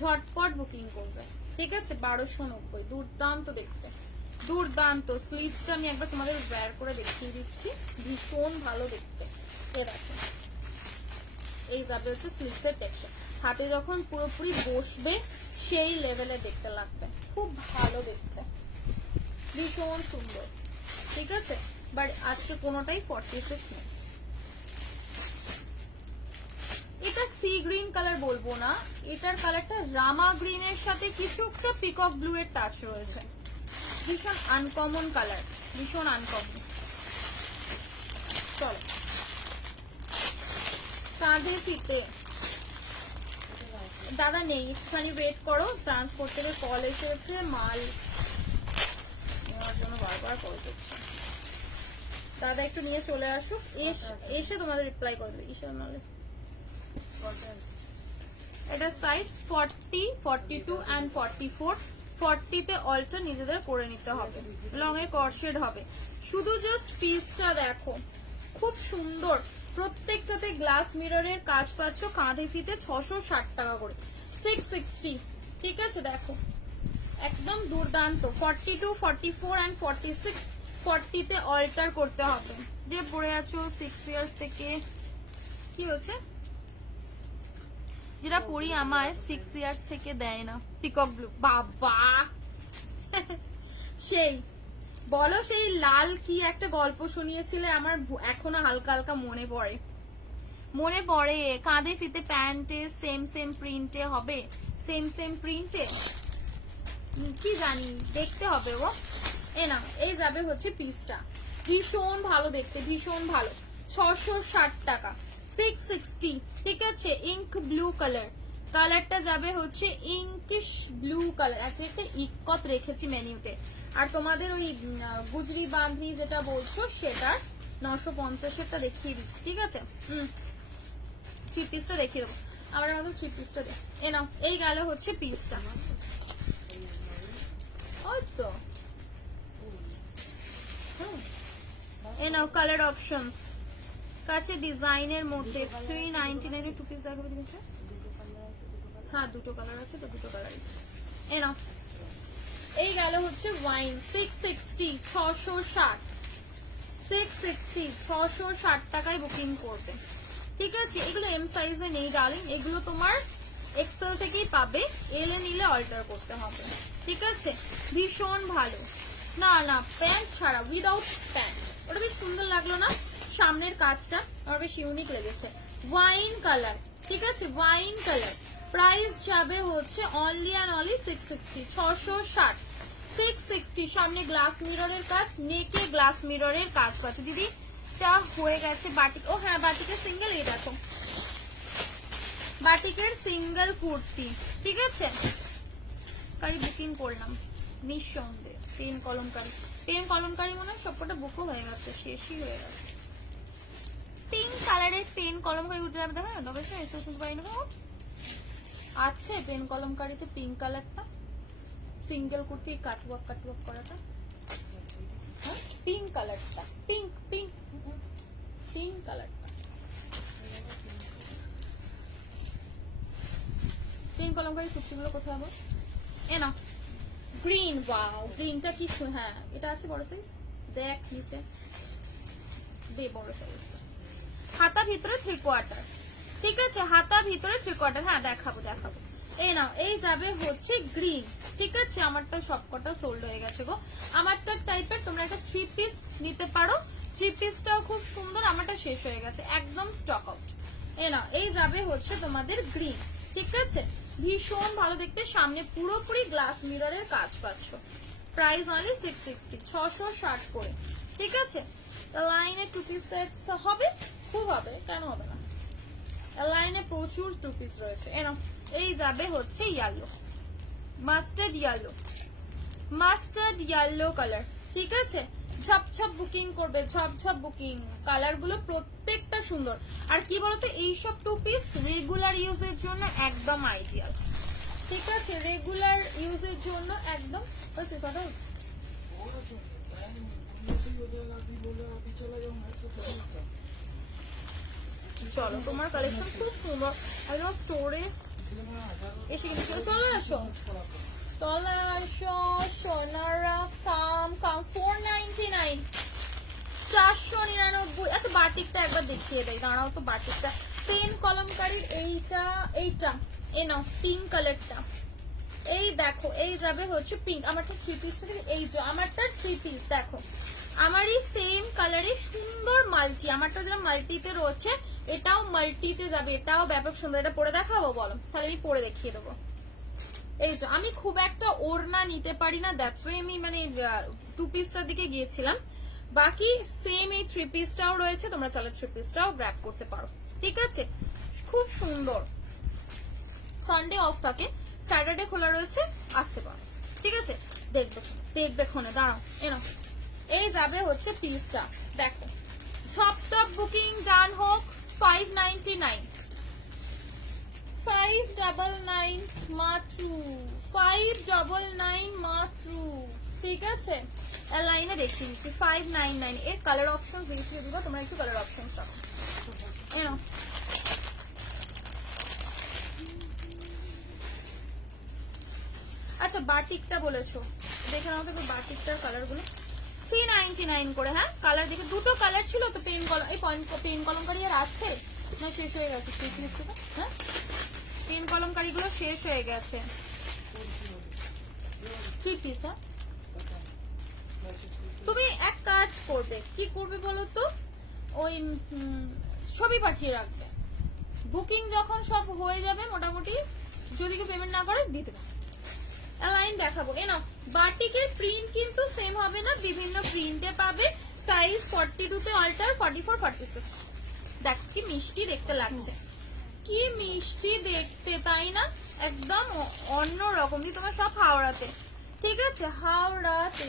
ঝটপট বুকিং করবে, ঠিক আছে? 1290, দুর্দান্ত দেখতে, দুর্দান্ত। স্লিভসটা আমি একবার তোমাদের ওয়্যার করে দেখিয়ে দিচ্ছি, ভীষণ ভালো দেখতে। এ দেখো, এই যাবে হচ্ছে স্লিভসের টেক্সচার, হাতে যখন পুরোপুরি বসবে সেই লেভেলে দেখতে লাগবে, খুব ভালো দেখতে, ভীষণ সুন্দর, ঠিক আছে? বাট আজকে কোনোটাই 46 নেই। এটা সি গ্রিন কালার বলবো না, এটার কালারটা রামা গ্রিনের সাথে কিছু একটা পিকক ব্লু এর টাচ রয়েছে। ভীষণ আনকমন কালার, ভীষণ আনকমন। চলো কাঁধে ফিতে দাদা নেই, একটুখানি ওয়েট করো, ট্রান্সপোর্ট থেকে কল এসেছে, মাল নেওয়ার জন্য বারবার কল করছে। দাদা একটু নিয়ে চলে আসুক, এসে তোমাদের রিপ্লাই করে দেবে। ঈশা নালে এটা সাইজ 40, 42 and 44। 40 তে অল্টার নিজেদের করে নিতে হবে, লং এর কর্সেট হবে। শুধু জাস্ট পিসটা দেখো, খুব সুন্দর। প্রত্যেকটাতে গ্লাস মিররের কাজ পাচ্ছ, কাঁধে ফিতে 660 টাকা করে, 660। ঠিক আছে, দেখো একদম দুর্দান্ত। 42, 44 and 46। 40 তে অল্টার করতে হবে। যে পড়ে আছো 6 ইয়ার্স থেকে, কি হচ্ছে, যেটা পড়ি আমায় 6 ইয়ার্স থেকে দেয় না, পিকক ব্লু। বাবা সেই বলো, সেই লাল কি একটা গল্প শুনিয়েছিলে, আমার এখনো হালকা হালকা মনে পড়ে। কাঁধে ফিতে প্যান্টে সেম সেম প্রিন্টে হবে, সেম সেম প্রিন্টে, কি জানি, দেখতে হবে ও। এ না, এই যাবে হচ্ছে পিসটা, ভীষণ ভালো দেখতে, ভীষণ ভালো। 660 টাকা, 660। ঠিক আছে, ইঙ্ক ব্লু কালার, কালারটা যাবে হচ্ছে ইঙ্কিশ ব্লু কালার। আচ্ছা, একটা ইকত রেখেছি মেনুতে। আর তোমাদের ওই গুজরি বাঁধনি যেটা বলছো সেটার 950-এরটা দেখিয়ে দিচ্ছি। ঠিক আছে, থ্রি পিসটা দেখিয়ে দেবো, আমার মতো থ্রি পিসটা দেখ। এ নাও, এই গেল হচ্ছে পিসটা। ওই তো এ নাও কালার অপশনস, কাছে ডিজাইনের মধ্যে 399 টু পিস দেখাবে তুমি। হ্যাঁ, দুটো কালার আছে তো, দুটো কালারই। এ নাও, এই গেল হচ্ছে ওয়াইন 660, 660, 660, 660 টাকায় বুকিং করবে। ঠিক আছে, এগুলো এম সাইজে নেই ডার্লিং, এগুলো তোমার এক্সেল থেকেই পাবে, এল এ নিলে অল্টার করতে হবে। ঠিক আছে, ভীষণ ভালো। না না, প্যান্ট ছাড়া, উইদাউট প্যান্ট, ওটা বেশ সুন্দর লাগলো না, সামনের কাজটা আমার বেশ ইউনিক লেগেছে। ওয়াইন কালার, ঠিক আছে, ওয়াইন কালার। প্রাইস যাবে হচ্ছে অনলি অ্যান্ড অনলি 660, 660, 660। সামনে গ্লাস মিররের কাজ, নেকে গ্লাস মিররের কাজ পাচ্ছে। দিদি টা হয়ে গেছে বাটিক, ও হ্যাঁ বাটিকের সিঙ্গেল, এই দেখো বাটিকের সিঙ্গেল কুর্তি। ঠিক আছে, কারি বুকিং করলাম নিঃসন্দেহে। 10 কলমকারি, 10 কলমকারি মনে হয় সবকটা বুকও হয়ে গেছে, শেষই হয়ে গেছে। পিঙ্ক কালারের 10 কলমকারি উঠে যাবে, দেখো না বেশ এসেছেন পাই না আছে পেন কলমকারিতে পিঙ্ক কালারটা, সিঙ্গেল কুর্তি কাটওয়ার্ক করাটা, পিঙ্ক কালারটা, পিঙ্ক পিঙ্ক পিঙ্ক কালারটা, পিঙ্ক কলমকারি কুর্তিগুলো কোথায় হবে? এ না গ্রিন, ওয়াও গ্রিনটা কি, হ্যাঁ এটা আছে বড় সাইজ, দেখ নিচে দে বড় সাইজ, হাতা ভিতরে 3/4। ঠিক আছে, হাতা ভিতরে 3/4, হ্যাঁ দেখাবো। এই নাও, এই যাবে হচ্ছে গ্রিন। ঠিক আছে, আমারটা সবকটা সোল্ড হয়ে গেছে গো। আমারটা টাইপের তোমরা একটা 3 পিস নিতে পারো, 3 পিসটাও খুব সুন্দর, আমারটা শেষ হয়ে গেছে, একদম স্টক আউট। এই নাও, এই যাবে হচ্ছে তোমাদের গ্রিন। ঠিক আছে, ভীষণ ভালো দেখতে, সামনে পুরোপুরি গ্লাস মিররের কাজ পাচ্ছ। প্রাইস অনলি 660, 660 করে। ঠিক আছে, লাইনে 2 পিস সেটস হবে, খুব হবে, কেন হবে না, লাইনে প্রচুর 2 পিস রয়েছে। এই যাবে হচ্ছে ইয়েলো, মাস্টার্ড ইয়েলো কালার। ঠিক আছে, ঝপঝপ বুকিং করবে, ঝপঝপ বুকিং। কালার গুলো প্রত্যেকটা সুন্দর। আর কি বলতো, এইসব 2 পিস রেগুলার ইউজের জন্য একদম আইডিয়াল। ঠিক আছে, রেগুলার ইউজের জন্য একদম। চলো, তোমার কালেকশন খুব সুন্দর, একদম স্টোরে এসে কিন্তু চলে আসো, সোনারা কাম 499, 499। আচ্ছা, বাটিকটা একবার দেখিয়ে দেয়, দাঁড়াও তো, বাটিকটা পেন কলমকারীর এইটা এ নাও, পিঙ্ক কালারটা, এই দেখো, এই যাবে হচ্ছে পিঙ্ক। আমারটা 3 পিস, এই যে আমারটা 3 পিস, দেখো আমারই সেম কালারে সুন্দর মাল্টি, আমারটা যেটা মাল্টিতে রয়েছে এটাও মাল্টিতে যাবে, এটাও ব্যাপক সুন্দর। এটা পরে দেখাবো বলো, তাহলে আমি পরে দেখিয়ে দেবো। এই যে আমি খুব একটা ওড়না নিতে পারি না, দ্যাটস ওয়াই আমি মানে 2 পিসটার দিকে গিয়েছিলাম। বাকি সেম এই 3 পিসটাও রয়েছে, তোমরা চাইলে 3 পিসটাও গ্র্যাব করতে পারো। ঠিক আছে, খুব সুন্দর। সানডে অফ থাকে, স্যাটারডে খোলা রয়েছে, আসতে পারো। ঠিক আছে, দেখবে ক্ষণে, দাঁড়াও এনো। এই যাবে হচ্ছে পিসটা, দেখো ঝপটপ বুকিং ডান হোক। 599 599 মাত্র, 599 মাত্র। ঠিক আছে, লাইনে দেখিয়ে দিচ্ছি 599। এর কালার অপশন দেখিয়ে দিব, তোমরা একটু কালার অপশন রাখো। এনো আচ্ছা, বাটিকটা বলেছো, দেখে নাও তো বাটিকটার কালার গুলো। 399 করে। হ্যাঁ, কালার দেখে দুটো কালার ছিল তো, পেন কলম, এই পেন কলমকারি আর আছে না শেষ হয়ে গেছে? হ্যাঁ, পেন কলমকারি গুলো শেষ হয়ে গেছে। 3 পিস। হ্যাঁ, তুমি এক কাজ করবে, কি করবে বলো তো, ওই ছবি পাঠিয়ে রাখবে। বুকিং যখন সব হয়ে যাবে মোটামুটি, যদি কেউ পেমেন্ট না করে দিতে পারো। লাইন দেখাবো। এ নাও, বাটিকের প্রিন্ট কিন্তু সেম হবে না, বিভিন্ন প্রিন্টে পাবে। সাইজ 42 তে অল্টার, 44 46। দেখ কি মিষ্টি দেখতে লাগছে, কি মিষ্টি দেখতে, তাই না? একদম অন্য রকম। তোমার সব হাওড়াতে। ঠিক আছে, হাওড়াতে,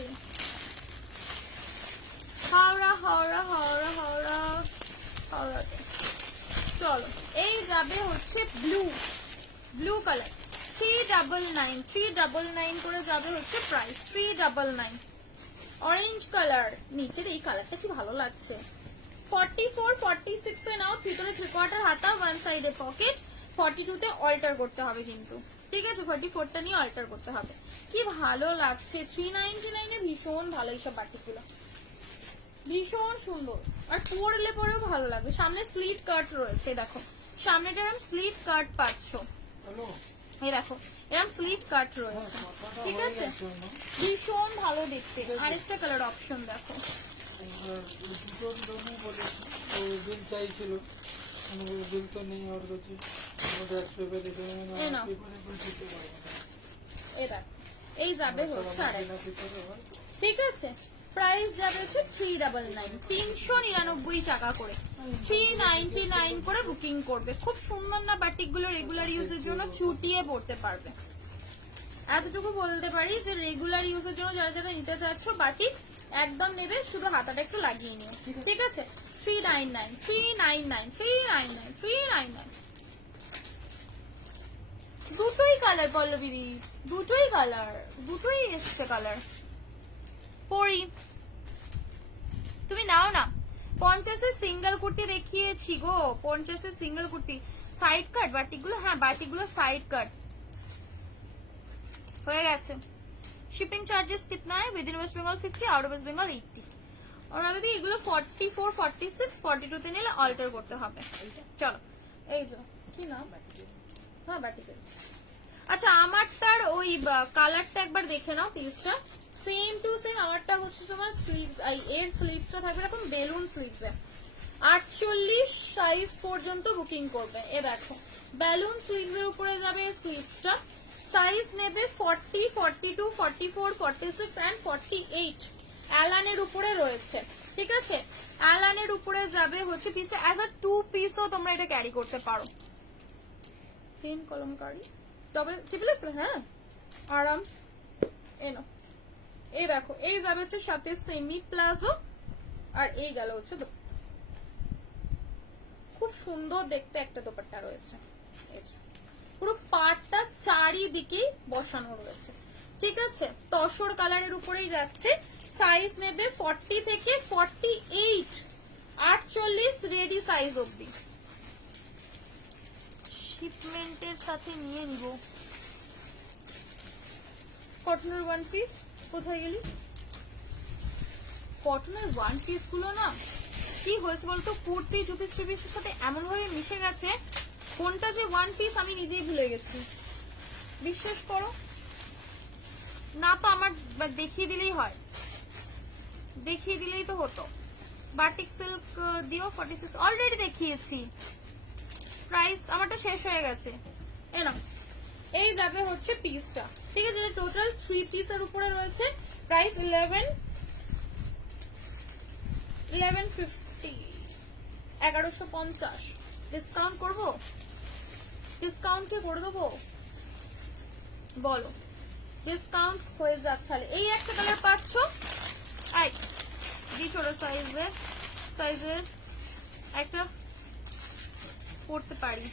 হাওড়া হাওড়া হাওড়া হাওড়া হাওড়াতে। চলো, এই যাবে হচ্ছে ব্লু কালার। 399 399 করে যাবে হচ্ছে প্রাইস, 399। অরেঞ্জ কালার, নিচের এই কালারটা কি ভালো লাগছে। 44 46 এ নাও, ভিতরে 3/4 হাতা, ওয়ান সাইডে পকেট। 42 তে অল্টার করতে হবে কিন্তু। ঠিক আছে, 44টা নিয়ে অল্টার করতে হবে। কি ভালো লাগছে, 399 এ ভীষণ ভালো এইসব বাটিকগুলো, ভীষণ সুন্দর। আর পরলে পরেও ভালো লাগবে। সামনে স্লিট কাট রয়েছে, দেখো সামনেটা এরকম স্লিট কাট পাচ্ছ। এই দেখো এরকম স্লিট কাট রয়েছে। ঠিক আছে, ভীষণ ভালো দেখতে। আরেকটা কালার অপশন দেখো, এই যাবে হচ্ছে আরেকটা। ঠিক আছে, প্রাইস যাবে হচ্ছে 399, 399 টাকা করে। 399 করে বুকিং করবে। খুব সুন্দর না বাটিক গুলো, রেগুলার ইউজের জন্য চুটিয়ে পড়তে পারবে। এতটুকু বলতে পারি যে রেগুলার ইউজের জন্য যারা যারা নিতে চাচ্ছ বাটিক একদম নেবে, শুধু হাতাটা একটু লাগিয়ে নিও। ঠিক আছে, 399 399 399 399। দুটোই কালার পল্লবী, দুটোই কালার, দুটোই এসছে কালার। পরি, তুমি নাও না। 50 সিঙ্গেল কুর্তি দেখিয়েছি গো, 50 সিঙ্গেল কুর্তি। সাইড কাট বাটিকগুলো, হ্যাঁ বাটিকগুলো সাইড কাট হয়ে গেছে। শিপিং চার্জেস কিतना है? Within West Bengal 50, out of West Bengal 80। और যদি এগুলো 44 46 42 তে নিলে অল্টার করতে হবে। চলো, এই যে কি নাম, হ্যাঁ বাটিকের। আচ্ছা, আমারটার ওই কালারটা একবার দেখে নাও, পিসটা সেম টু সেম। আমারটা হচ্ছে তোমার স্লিভস, এর স্লিভসটা থাকবে এরকম বেলুন স্লিভস এ। 48 সাইজ পর্যন্ত বুকিং করবে। এ দেখো বেলুন স্লিভস এর উপরে যাবে স্লিভসটা। সাইজ নেবে 40 42 44 46 এন্ড 48। অ্যালানের উপরে রয়েছে। ঠিক আছে, অ্যালানের উপরে যাবে হচ্ছে পিসটা। অ্যাজ আ 2 পিসও তোমরা এটা ক্যারি করতে পারো। Pen Kalamkari double triple XL, হ্যাঁ আরামস। এনো, এই দেখো এই যাবে হচ্ছে সাথে সেমি প্লাজো, আর এই গেল হচ্ছে খুব সুন্দর দেখতে একটা দোপাট্টা রয়েছে। পুরো পাটটা চারিদিকে বসানো রয়েছে। ঠিক আছে, তসর কালারের উপরেই যাচ্ছে। সাইজ নেবে 40 থেকে 48, 48 রেডি সাইজ অবধি। শিপমেন্টের সাথে নিয়ে নিব। কটনের ওয়ান পিস কোথায় গেলি? কটনের ওয়ান পিস গুলো না কি হয়েছে বলতো, কুর্তি টু পিস এর সাথে এমন ভাবে মিশে গেছে, কোনটা যে ওয়ান পিস আমি নিজেই ভুলে গেছি। বিশ্বাস করো না, তো আমার দেখিয়ে দিলেই হয়। দেখিয়ে দিলেই তো হতো। বাটিক সিল্ক দিও 46, অলরেডি দেখিয়েছি। প্রাইস আমারটা শেষ হয়ে গেছে। এ না, এই যাবে হচ্ছে পিসটা, ঠিক আছে? এটা টোটাল 3 পিসের উপরে রয়েছে। প্রাইস 1150, 1150। ডিসকাউন্ট করবো, ডিসকাউন্টে করে দেবো, বলো ডিসকাউন্ট হয়ে যাক তাহলে। এই একটা কালার পাচ্ছ, আই দি ছোট সাইজের একটা পড়তে পারি,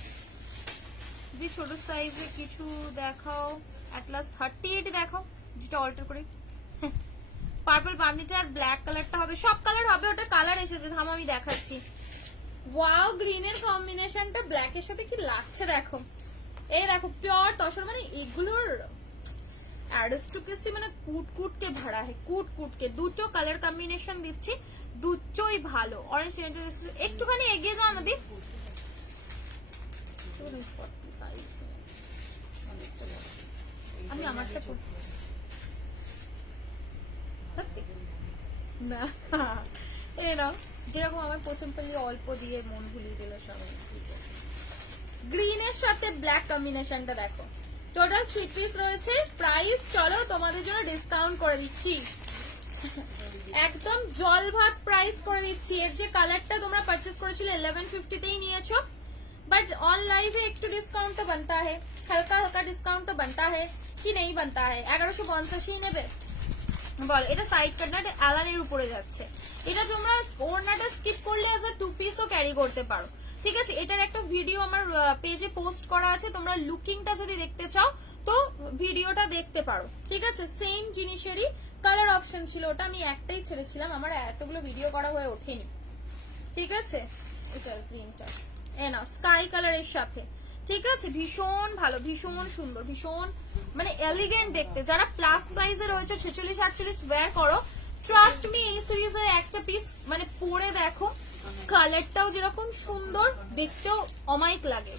দি ছোট সাইজে কিছু দেখাও। অ্যাটলাস 38 দেখাও, যেটা অল্টার করে। পার্পল বান্দিটা আর ব্ল্যাক কালারটা হবে, সব কালার হবে। ওটা কালার এসেছে, থাম আমি দেখাচ্ছি। ওয়াও, গ্রিনের কম্বিনেশনটা ব্ল্যাকের সাথে কি লাগছে দেখো। এই দেখো পিওর তসর, মানে এগুলোর অ্যারিস্টোক্রেসি মানে কুট কে ভরা है, কুট কে। দুটো কালার কম্বিনেশন দিচ্ছি, দুটোই ভালো। অরেঞ্জ একটুখানি এগিয়ে যাও নদী। আমি আমারটা না, এ নাও, যেরকম আমার পছন্দ পেলে অল্প দিয়ে মন ভুলিয়ে দিল সবাই। গ্রিনের সাথে ব্ল্যাক কম্বিনেশনটা দেখো। টোটাল 3 পিস রয়েছে। প্রাইস চলো তোমাদের জন্য ডিসকাউন্ট করে দিচ্ছি, একদম জল ভাত প্রাইস করে দিচ্ছি। এর যে কালারটা তোমরা পারচেজ করেছিলে 1150 তেই নিয়েছো, बट ऑन लाइव एक तो डिस्काउंट तो बनता है, हल्का हल्का डिस्काउंट तो बनता है कि नहीं बनता है। 1150 নেবে বল। এটা সাইড কাটনাটা অ্যালানের উপরে যাচ্ছে। এটা তোমরা ওড়নাটা স্কিপ করলে এজ আ 2 পিসও ক্যারি করতে পারো, ঠিক আছে? এটার একটা ভিডিও আমার পেজে পোস্ট করা আছে, তোমরা লুকিংটা যদি দেখতে চাও তো ভিডিওটা দেখতে পারো, ঠিক আছে? সেম জিনিসেরই কালার অপশন ছিল, ওটা আমি একটাই ছেড়েছিলাম, আমার এতগুলো ভিডিও করা হয়ে ওঠেনি, ঠিক আছে? এটার প্রিন্টটা এ না স্কাই কালারের সাথে, ঠিক আছে? ভীষণ ভালো, ভীষণ সুন্দর, ভীষণ মানে এলিগেন্ট দেখতে। যারা প্লাস সাইজে রয়েছে 46 48 ওয়্যার করো, ট্রাস্ট মি এই সিরিজের একটা পিস মানে পরে দেখো, কালারটাও যেরকম সুন্দর, দেখতেও অমায়িক লাগে।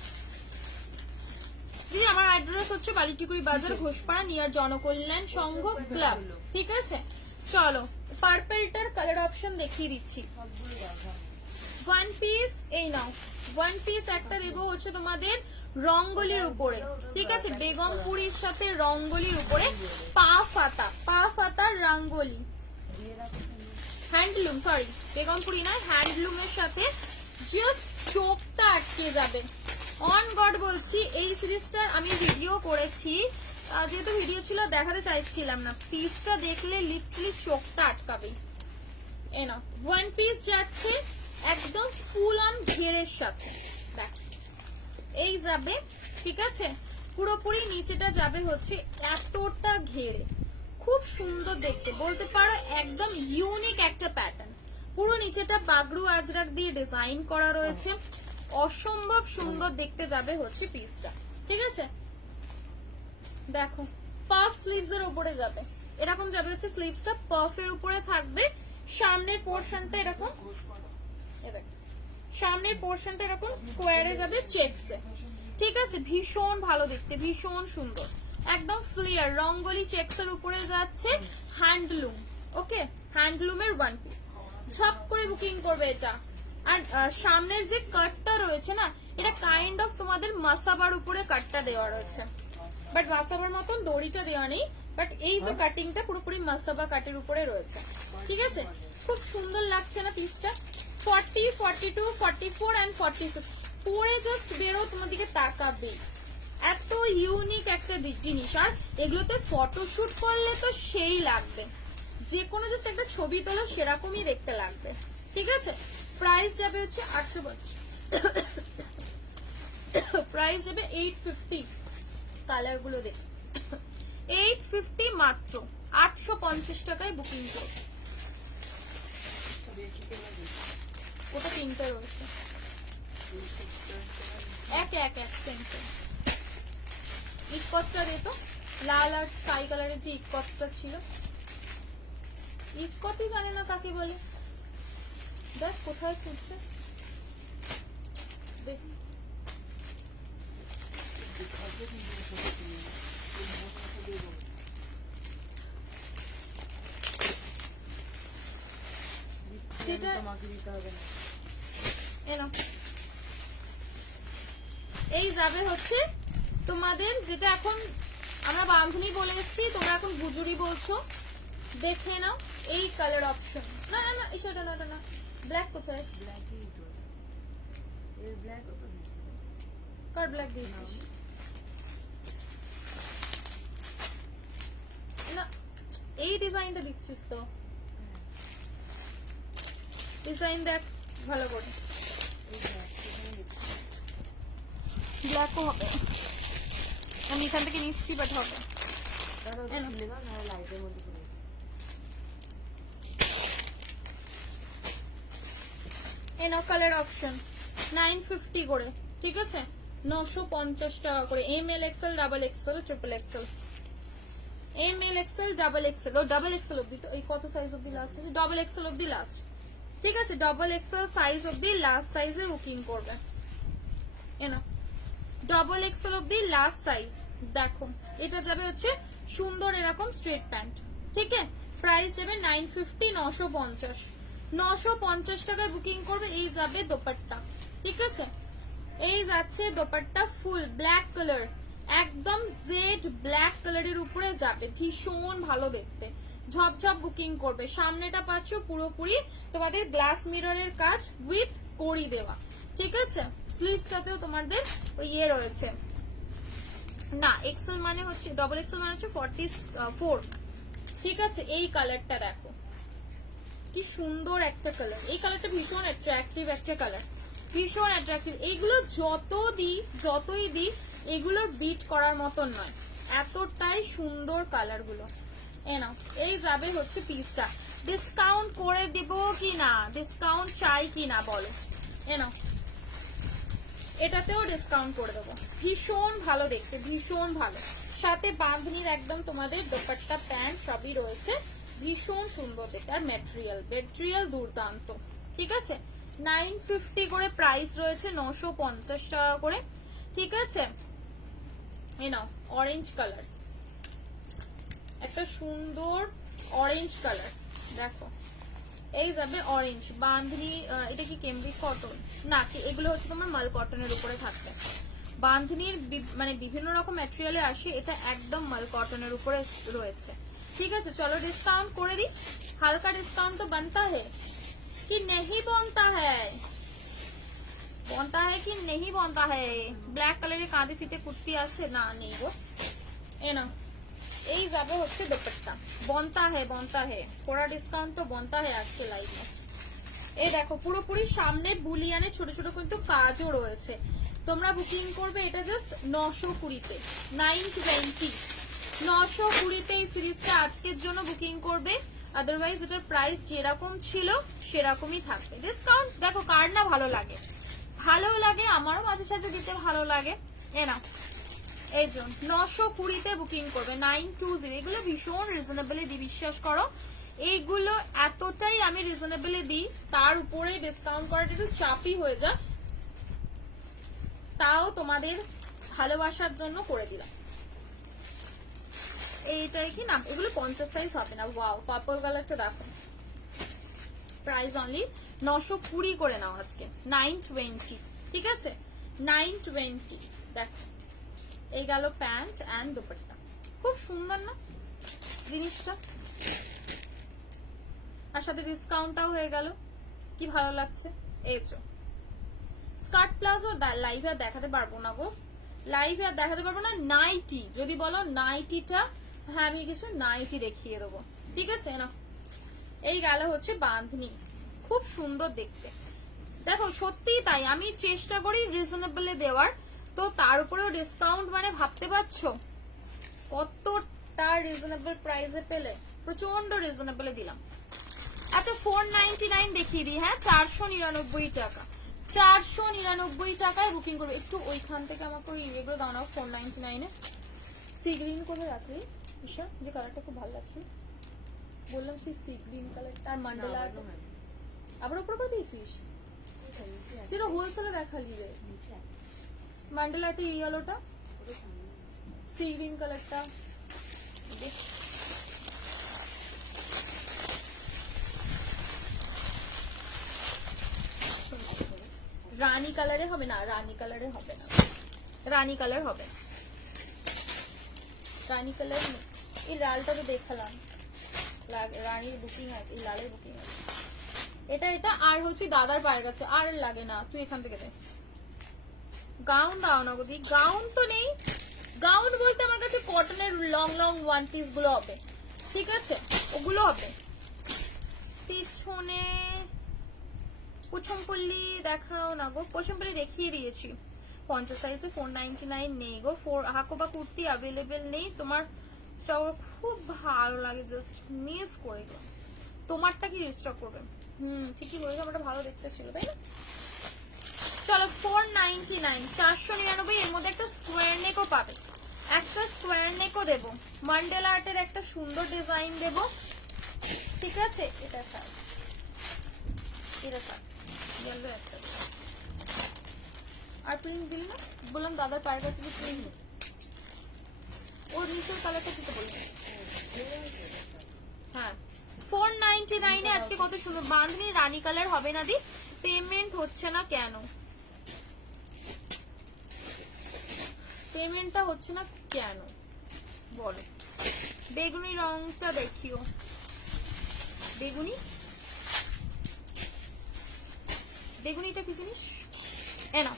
আমার অ্যাড্রেস হচ্ছে বালিটিকুড়ি বাজার, ঘোষপাড়া, নিয়ার জনকল্যাণ সংঘ ক্লাব, ঠিক আছে? চলো পার্পলটার কালার অপশন দেখিয়ে দিচ্ছি। ওয়ান পিস এই নাও, ওয়ান পিস একটা দেবো হচ্ছে তোমাদের রঙ্গলির উপরে, ঠিক আছে? বেগমপুরির সাথে রঙ্গলির উপরে পা ফাতা রঙ্গলি, হ্যান্ডলুম, সরি বেগমপুরি না, হ্যান্ডলুমের সাথে জাস্ট চোখটা আটকে যাবে। অন গড বলছি, এই সিরিজটার আমি ভিডিও করেছি, যেহেতু ভিডিও ছিল দেখাতে চাইছিলাম না, পিসটা দেখলে লিটারালি চোখটা আটকাবে। এ না ওয়ান পিস যাচ্ছে একদম ফুল অন ঘেরের সাথে, দেখ এই যাবে, ঠিক আছে? পুরোপুরি নিচেটা যাবে হচ্ছে এতটা ঘেরে, খুব সুন্দর দেখতে, বলতে পারো একদম ইউনিক একটা প্যাটার্ন। পুরো নিচেটা বাগড়ু আজরাক দিয়ে ডিজাইন করা রয়েছে, অসম্ভব সুন্দর দেখতে যাবে হচ্ছে পিসটা, ঠিক আছে? দেখো পাফ স্লিভস এর উপরে যাবে, এরকম যাবে হচ্ছে স্লিভসটা পাফের উপরে থাকবে। সামনের পোর্শনটা এরকম, সামনের পোর্শনটা এরকম স্কোয়ারে যাবে চেকসে, ঠিক আছে? ভীষণ ভালো দেখতে, ভীষণ সুন্দর, একদম ফ্লেয়ার রঙ্গলি চেকস এর উপরে যাচ্ছে। হ্যান্ডলুম, ওকে, হ্যান্ডলুমের ওয়ান পিস, ঝপ করে বুকিং করবে এটা। আর সামনের যে কাটটা রয়েছে না, এটা কাইন্ড অফ তোমাদের মাসাবার উপরে কাটটা দেওয়া রয়েছে, বাট মাসাবার মতন দড়িটা দেওয়া নেই, বাট এই যে কাটিংটা পুরোপুরি মাসাবা কাটের উপরে রয়েছে, ঠিক আছে? খুব সুন্দর লাগছে না পিসটা? 40, 42, 44 and 46 পরে জাস্ট বেরো, তোমার দিকে তাকাবে, এত ইউনিক একটা জিনিস। আর এগুলোতে ফটোশুট করলে তো সেই লাগবে, যে কোনো জাস্ট একটা ছবি তোলো সেরকমই দেখতে লাগবে, ঠিক আছে? প্রাইস যাবে হচ্ছে 850, প্রাইস যাবে 850। কালার গুলো দেখ, 850 মাত্র, 850 টাকায় বুকিং করো। ওটা তিনটা রয়েছে, এক সেন্টার। ইটকটটা দে তো, লাল আর স্কাই কালারের যে ইটকটটা ছিল, ইটকটই জানে না কাকে বলে, দেখ কোথায় খুঁজছে, দেখ যেটা তোমাকে দিতে হবে না। এনো এই যাবে হচ্ছে তোমাদের যেটা এখন আমরা বাঁধনি বলে এসেছি, তোমরা এখন গুজুরি বলছো, দেখে নাও এই কালার অপশন। না না না সেটা না, না ব্ল্যাক কোথায়? ব্ল্যাকই তো এর ব্ল্যাক তো দিয়েছি। কার ব্ল্যাক দিয়েছিস? না এই ডিজাইনটা দিচ্ছিস তো, ডিজাইন দেখ ভালো করে। এই ব্ল্যাক এখানে দিচ্ছি। ব্ল্যাকও হবে, আমি এখান থেকে নিচ্ছি, বাট হবে। তাহলে ওটা খুলে দাও, নাহলে লাইটের মধ্যে করে দাও। এনো কালার অপশন 950 করে, ঠিক আছে, 950 টাকা করে। M L XL, double XL, triple XL. M L XL, double XL, ও ডাবল এক্সেল অব্দি তো, এই কত সাইজ অব্দি লাস্ট আছে? ডাবল এক্সেল অব্দি লাস্ট, ঠিক আছে। ডাবল এক্সেল সাইজ অব্দি লাস্ট সাইজে বুকিং করবে। এনো ডাবল এক্সেল অব্দি লাস্ট সাইজ। দেখো এটা যাবে হচ্ছে সুন্দর এরকম স্ট্রেট প্যান্ট, ঠিক আছে। প্রাইস যাবে 950, 950, 950 টাকায় বুকিং করবে। এই যাবে দোপাট্টা, ঠিক আছে। এই যাচ্ছে দোপাট্টা ফুল ব্ল্যাক কালার, একদম জেড ব্ল্যাক কালারের উপরে যাবে, ভীষণ ভালো দেখতে। ঝপঝপ বুকিং করবে। সামনেটা পাচ্ছ পুরোপুরি তোমাদের গ্লাস মিররের কাজ উইথ কড়ি দেওয়া, ঠিক আছে। স্লিভসটাতেও তোমাদের ওই ইয়ে রয়েছে, না এক্সেল মানে হচ্ছে, ডবল এক্সেল মানে হচ্ছে 44, ঠিক আছে। এই কালারটা দেখো কি সুন্দর একটা কালার, এই কালারটা ভীষণ অ্যাট্রাকটিভ একটা কালার, ভীষণ অ্যাট্রাকটিভ। এইগুলো যতই দিই এগুলোর বিট করার মতন নয়, এতটাই সুন্দর কালার গুলো। নাও এই যাবে হচ্ছে পিসটা। ডিসকাউন্ট করে দিব কি না, ডিসকাউন্ট চাই কি না বলো। নাও এটাতেও ডিসকাউন্ট করে দেবো, ভীষণ ভালো দেখতে, ভীষণ ভালো। সাথে বাঁধনির একদম তোমাদের দোপাট্টা প্যান্ট সবই রয়েছে, ভীষণ সুন্দর দেখতে। আর মেটেরিয়াল দুর্দান্ত, ঠিক আছে। 950 করে প্রাইস রয়েছে, 950 টাকা করে, ঠিক আছে। এই নাও অরেঞ্জ কালার, একটা সুন্দর অরেঞ্জ কালার দেখো। এই যাবে অরেঞ্জ বাঁধনি। এটা কি কেমব্রিক কটন? না, এগুলো হচ্ছে তোমার মাল কটনের উপরে থাকবে। বাঁধনির মানে বিভিন্ন রকম ম্যাটেরিয়ালে আসে, এটা একদম মাল কটনের উপরে রয়েছে, ঠিক আছে। চলো ডিসকাউন্ট করে দিই, হালকা ডিসকাউন্ট তো बनता है कि नहीं बनता है, बनता है कि नहीं बनता है। ব্ল্যাক কালারের কাঁধে ফিতে কুর্তি আছে? না নেই গো। এ না এই যাবে হচ্ছে দোপাট্টা, बनता है थोड़ा ডিসকাউন্ট তো बनता है আজকে লাইভে। এই দেখো পুরোপুরি সামনে বুলিয়ানে ছোট ছোট কিন্তু কাজও রয়েছে। তোমরা বুকিং করবে এটা জাস্ট 920-তে, 920, 920-তে এই সিরিজটা আজকের জন্য বুকিং করবে। আদারওয়াইজ এটার প্রাইস যেরকম ছিল সেরকমই থাকবে। ডিসকাউন্ট দেখো কার না ভালো লাগে, ভালো লাগে, আমারও মাঝে সাঝে দিতে ভালো লাগে। এ না এই জন্য 920-তে বুকিং করবে, 920। এগুলো ভীষণ রিজনেবলি দিই, বিশ্বাস করো। এইগুলো এতটাই আমি রিজনেবলি দিই, তার উপরে ডিসকাউন্ট করাটা একটু চাপই হয়ে যায়, তাও তোমাদের ভালোবাসার জন্য করে দিলাম। এইটাই কি না, এগুলো 50 সাইজ হবে না। ওয়াও পার্পল কালারটা দেখো, প্রাইস অনলি 920 করে নাও আজকে, 920, ঠিক আছে। 920 দেখো, এই গেল প্যান্ট এন্ড দুপাট্টা, খুব সুন্দর না জিনিসটা, আর সাথে ডিসকাউন্টটাও হয়ে গেল, কি ভালো লাগছে। এই তো স্কার্ট প্লাজো লাইভে আর দেখাতে পারবো না গো, লাইভে আর দেখাতে পারবো না। নাইটি যদি বলো নাইটিটা, হ্যাঁ আমি কিছু নাইটি দেখিয়ে দেবো, ঠিক আছে না। এই গেল হচ্ছে বাঁধনি, খুব সুন্দর দেখতে। দেখো সত্যি তাই, আমি চেষ্টা করি রিজনেবলে দেওয়ার, তো তার উপরেও ডিসকাউন্ট, মানে ভাবতে পারছো কতটা রিজনেবল প্রাইসে পেলে, প্রচন্ড রিজনেবলে দিলাম। আচ্ছা 499 দেখিয়ে দিই, হ্যাঁ 499 টাকা, 499 টাকায় বুকিং করবে। একটু ওইখান থেকে আমাকে ওই এগুলো দাও না 499-এ। সি গ্রিন করে রাখলি ঈশা, যে কালারটা খুব ভালো লাগছে, বললাম সেই সি গ্রিন কালারটা। আর মান্ডালা আবার উপর করে দিয়েছিস, যেটা হোলসেলে দেখালি রে, মান্ডালাটি ইয়েলোটা, সি গ্রিন কালারটা রানী কালারে হবে না, রানী কালারে হবে না, রানী কালার হবে না। রানী কালার এই লালটা তো দেখালাম, রানীর বুকিং আছে, এই লালের বুকিং আছে। এটা এটা আর হচ্ছে দাদার পায়ের কাছে, আর লাগে না, তুই এখান থেকে দে। গাউন দাও না গদি, গাউন তো নেই। গাউন বলতে আমার কাছে কটনের লং লং ওয়ান পিস গুলো হবে, ঠিক আছে, ওগুলো হবে। পিছনে কুচমপল্লি দেখাও না গো, কুচমপল্লি দেখিয়ে দিয়েছি। 50 সাইজে 499 নেই গো, হাকোবা কুর্তি অ্যাভেলেবেল নেই। তোমার খুব ভালো লাগে, জাস্ট মিস করে গো। তোমারটা কি রিস্টক করবে? ঠিকই বলেছো, আমারটা ভালো দেখতে ছিল, তাই না? চলো 499, 499। এর মধ্যে একটা স্কোয়ার নেকও পাবে, একটা স্কোয়ার নেকও দেবো, মান্ডেলা আর্টের একটা সুন্দর ডিজাইন দেবো, ঠিক আছে। এটা স্যার, এটা স্যার ইয়েলো একটা, আর প্রিন্ট দিলি না, বললাম দাদার পায়ের কাছে যে প্রিন্ট, ওর নিচের কালারটা দিতে বললাম। হ্যাঁ 499 এ আজকে কত সুন্দর বাঁধনি রানী কালার হবে না দি। পেমেন্ট হচ্ছে না কেন? পেমেন্টটা হচ্ছে না কেন বলো? বেগুনি রংটা দেখিও, বেগুনি, বেগুনিটা কি জিনিস? এ না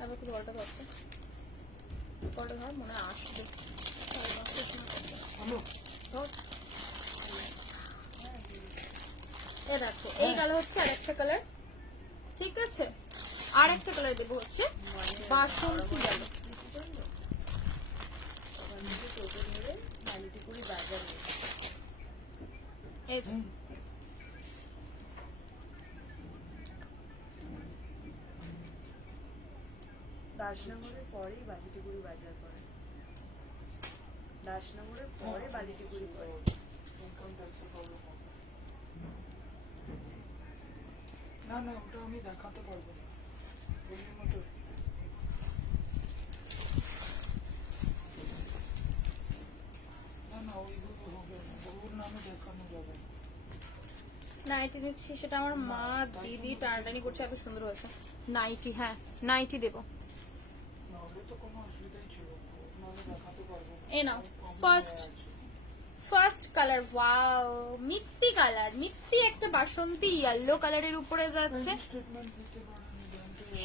আবার একটু বলটা ধরতে, বলটা ধর, মনে আসবে। এ দেখো এই কালার হচ্ছে আরেকটা কালার, ঠিক আছে। আরেকটা কালার দেবো হচ্ছে বাসন্তী কালার। এই যে দাসনগরের পরেই বালিটিগুড়ি বাজার পড়ে, দাসনগরের পরে বালিটিগুড়ি পড়ে। না না, ওটা আমি দেখাতে পারবো না, ওই মতো। না না, ওইগুলো হবে না, ওর নামে দেখানো যাবে না। নাইটি দিচ্ছি, সেটা আমার মা দিদি টানাটানি করছে, এত সুন্দর হয়েছে নাইটি। হ্যাঁ নাইটি দেবো, নাহলে তো কোনো অসুবিধাই ছিল না, ওর নামে দেখাতে পারবো না। এই নাও ফার্স্ট কালার। ওয়াও, মিত্তি কালার, মিত্তি একটা বাসন্তী ইয়েলো কালারের উপরে যাচ্ছে, স্টেটমেন্ট দিতে পারেন,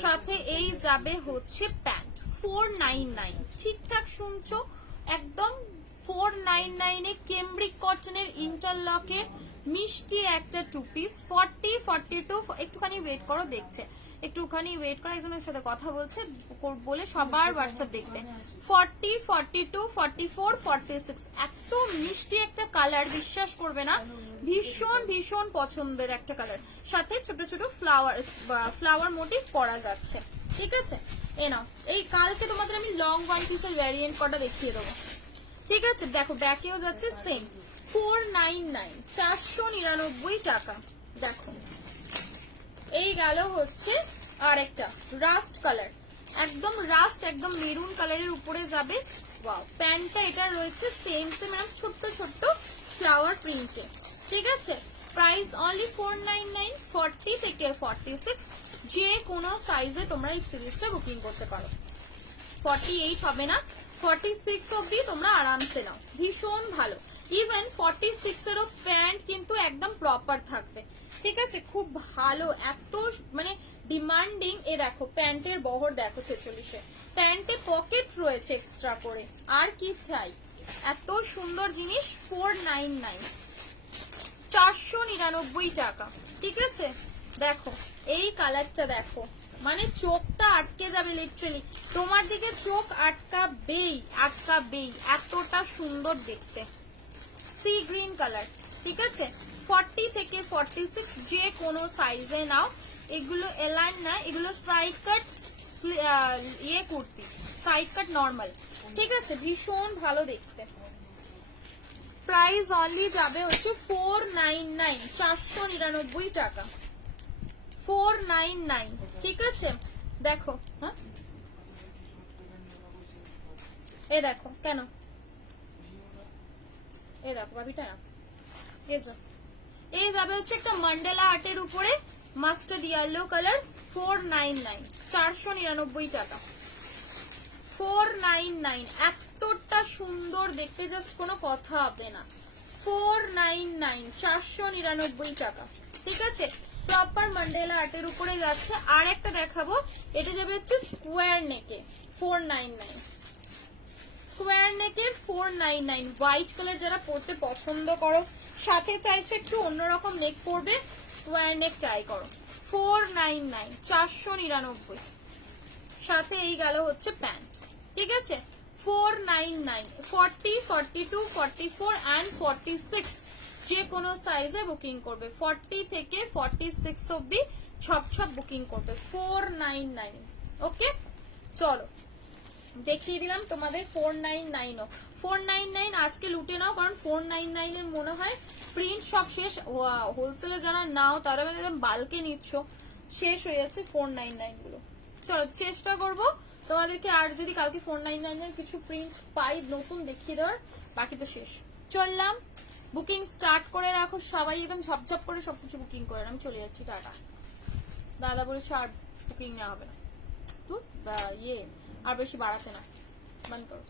সাথে এই যাবে হচ্ছে প্যান্ট। 499, ঠিকঠাক শুনছো, একদম 499 এ কেমব্রিক কটনের ইন্টারলকের মিষ্টি একটা টু পিস। 40, 42, একটুখানি ওয়েট করো, দেখছে, একটুখানি ওয়েট করো, একজনের সাথে কথা বলছে বলে সবার হোয়াটসঅ্যাপ দেখবে। 40, 42, 44, 46, এত মিষ্টি একটা কালার, বিশ্বাস করবে না, ভীষণ ভীষণ পছন্দের একটা কালার, সাথে ছোট ছোট ফ্লাওয়ার মোটিভ করা যাচ্ছে, ঠিক আছে। এ নাও, এই কালকে তোমাদের আমি লং ওয়ান পিসের ভ্যারিয়েন্ট কটা দেখিয়ে দেবো, ঠিক আছে। দেখো ব্যাকেও যাচ্ছে সেম 499, 499 টাকা। দেখো এই গেল হচ্ছে আরেকটা রাস্ট কালার, একদম রাস্ট, একদম মেরুন কালারের উপরে যাবে। ওয়াও, প্যান্টটা এটা রয়েছে সেম সেম ছোট্ট ছোট্ট ফ্লাওয়ার প্রিন্টে, ঠিক আছে। প্রাইস অনলি 499, 40 থেকে 46, যে কোনো সাইজে তোমরা এই সিরিজটা বুকিং করতে পারো। 48 হবে না, 46 অবধি তোমরা আরামসে নাও, ভীষণ ভালো। ইভেন 46 এরও প্যান্ট কিন্তু একদম প্রপার থাকবে, ঠিক আছে, খুব ভালো, এত মানে ডিমান্ডিং। এ দেখো প্যান্টের বহর দেখো 46-এ, প্যান্টে পকেট রয়েছে এক্সট্রা করে, আর কি চাই, এত সুন্দর জিনিস। 499, 499 টাকা, ঠিক আছে। দেখো এই কালারটা দেখো, মানে চোখটা আটকে যাবে লিটারালি, তোমার দিকে চোখ আটকাবেই আটকাবেই, এতটা সুন্দর দেখতে। সি গ্রিন কালার, ঠিক আছে। 40 থেকে 46 যে কোনো সাইজে নাও, এগুলো এলাইন না, এগুলো সাইড কাট ইয়ে কুর্তি, সাইড কাট নর্মাল, ঠিক আছে, ভীষণ ভালো দেখতে। প্রাইস অনলি যাবে হচ্ছে 499, 499 টাকা, 499, ঠিক আছে। দেখো হ্যাঁ, এ দেখো কেন, এ দেখো ভাবিটা না, এই যাবে হচ্ছে একটা মান্ডালা আর্টের উপরে মাস্টার্ড ইয়েলো কালার 499 499 টাকা 499 এতটা সুন্দর দেখতে জাস্ট কোনো কথা হবে না 499 499 টাকা ঠিক আছে প্রপার মান্ডালা আর্টের উপরে যাচ্ছে আর একটা দেখাবো এটা যাবে হচ্ছে স্কোয়ার নেকে 499 স্কোয়ার নেকের 499 হোয়াইট কালার যারা পরতে পছন্দ করো সাথে চাইছো একটু অন্যরকম নেক পরবে স্কোয়ার নেক ট্রাই করো 499 499 সাথে এই গেল হচ্ছে প্যান্ট ঠিক আছে 499 40 42 44 এন্ড 46 যে কোনো সাইজে বুকিং করবে 40 থেকে 46 অবধি ছপ বুকিং করবে 499 ওকে চলো দেখিয়ে দিলাম তোমাদের 499 ও 499 আজকে লুটে নাও কারণ 499 এর মনে হয় প্রিন্ট সব শেষ হোলসেলে যারা নাও তারা মানে বালকে নিচ্ছ শেষ হয়ে যাচ্ছে 499 গুলো চলো চেষ্টা করব তোমাদেরকে আর যদি কালকে 499 এর কিছু প্রিন্ট পাই নতুন দেখিয়ে দেওয়ার বাকি তো শেষ চললাম বুকিং স্টার্ট করে রাখো সবাই একদম ঝপঝপ করে সবকিছু বুকিং করে আমি চলে যাচ্ছি টাটা দাদা বলেছে আর বুকিং নেওয়া হবে না তুই ইয়ে আর বেশি বাড়াতে না বন্ধ করো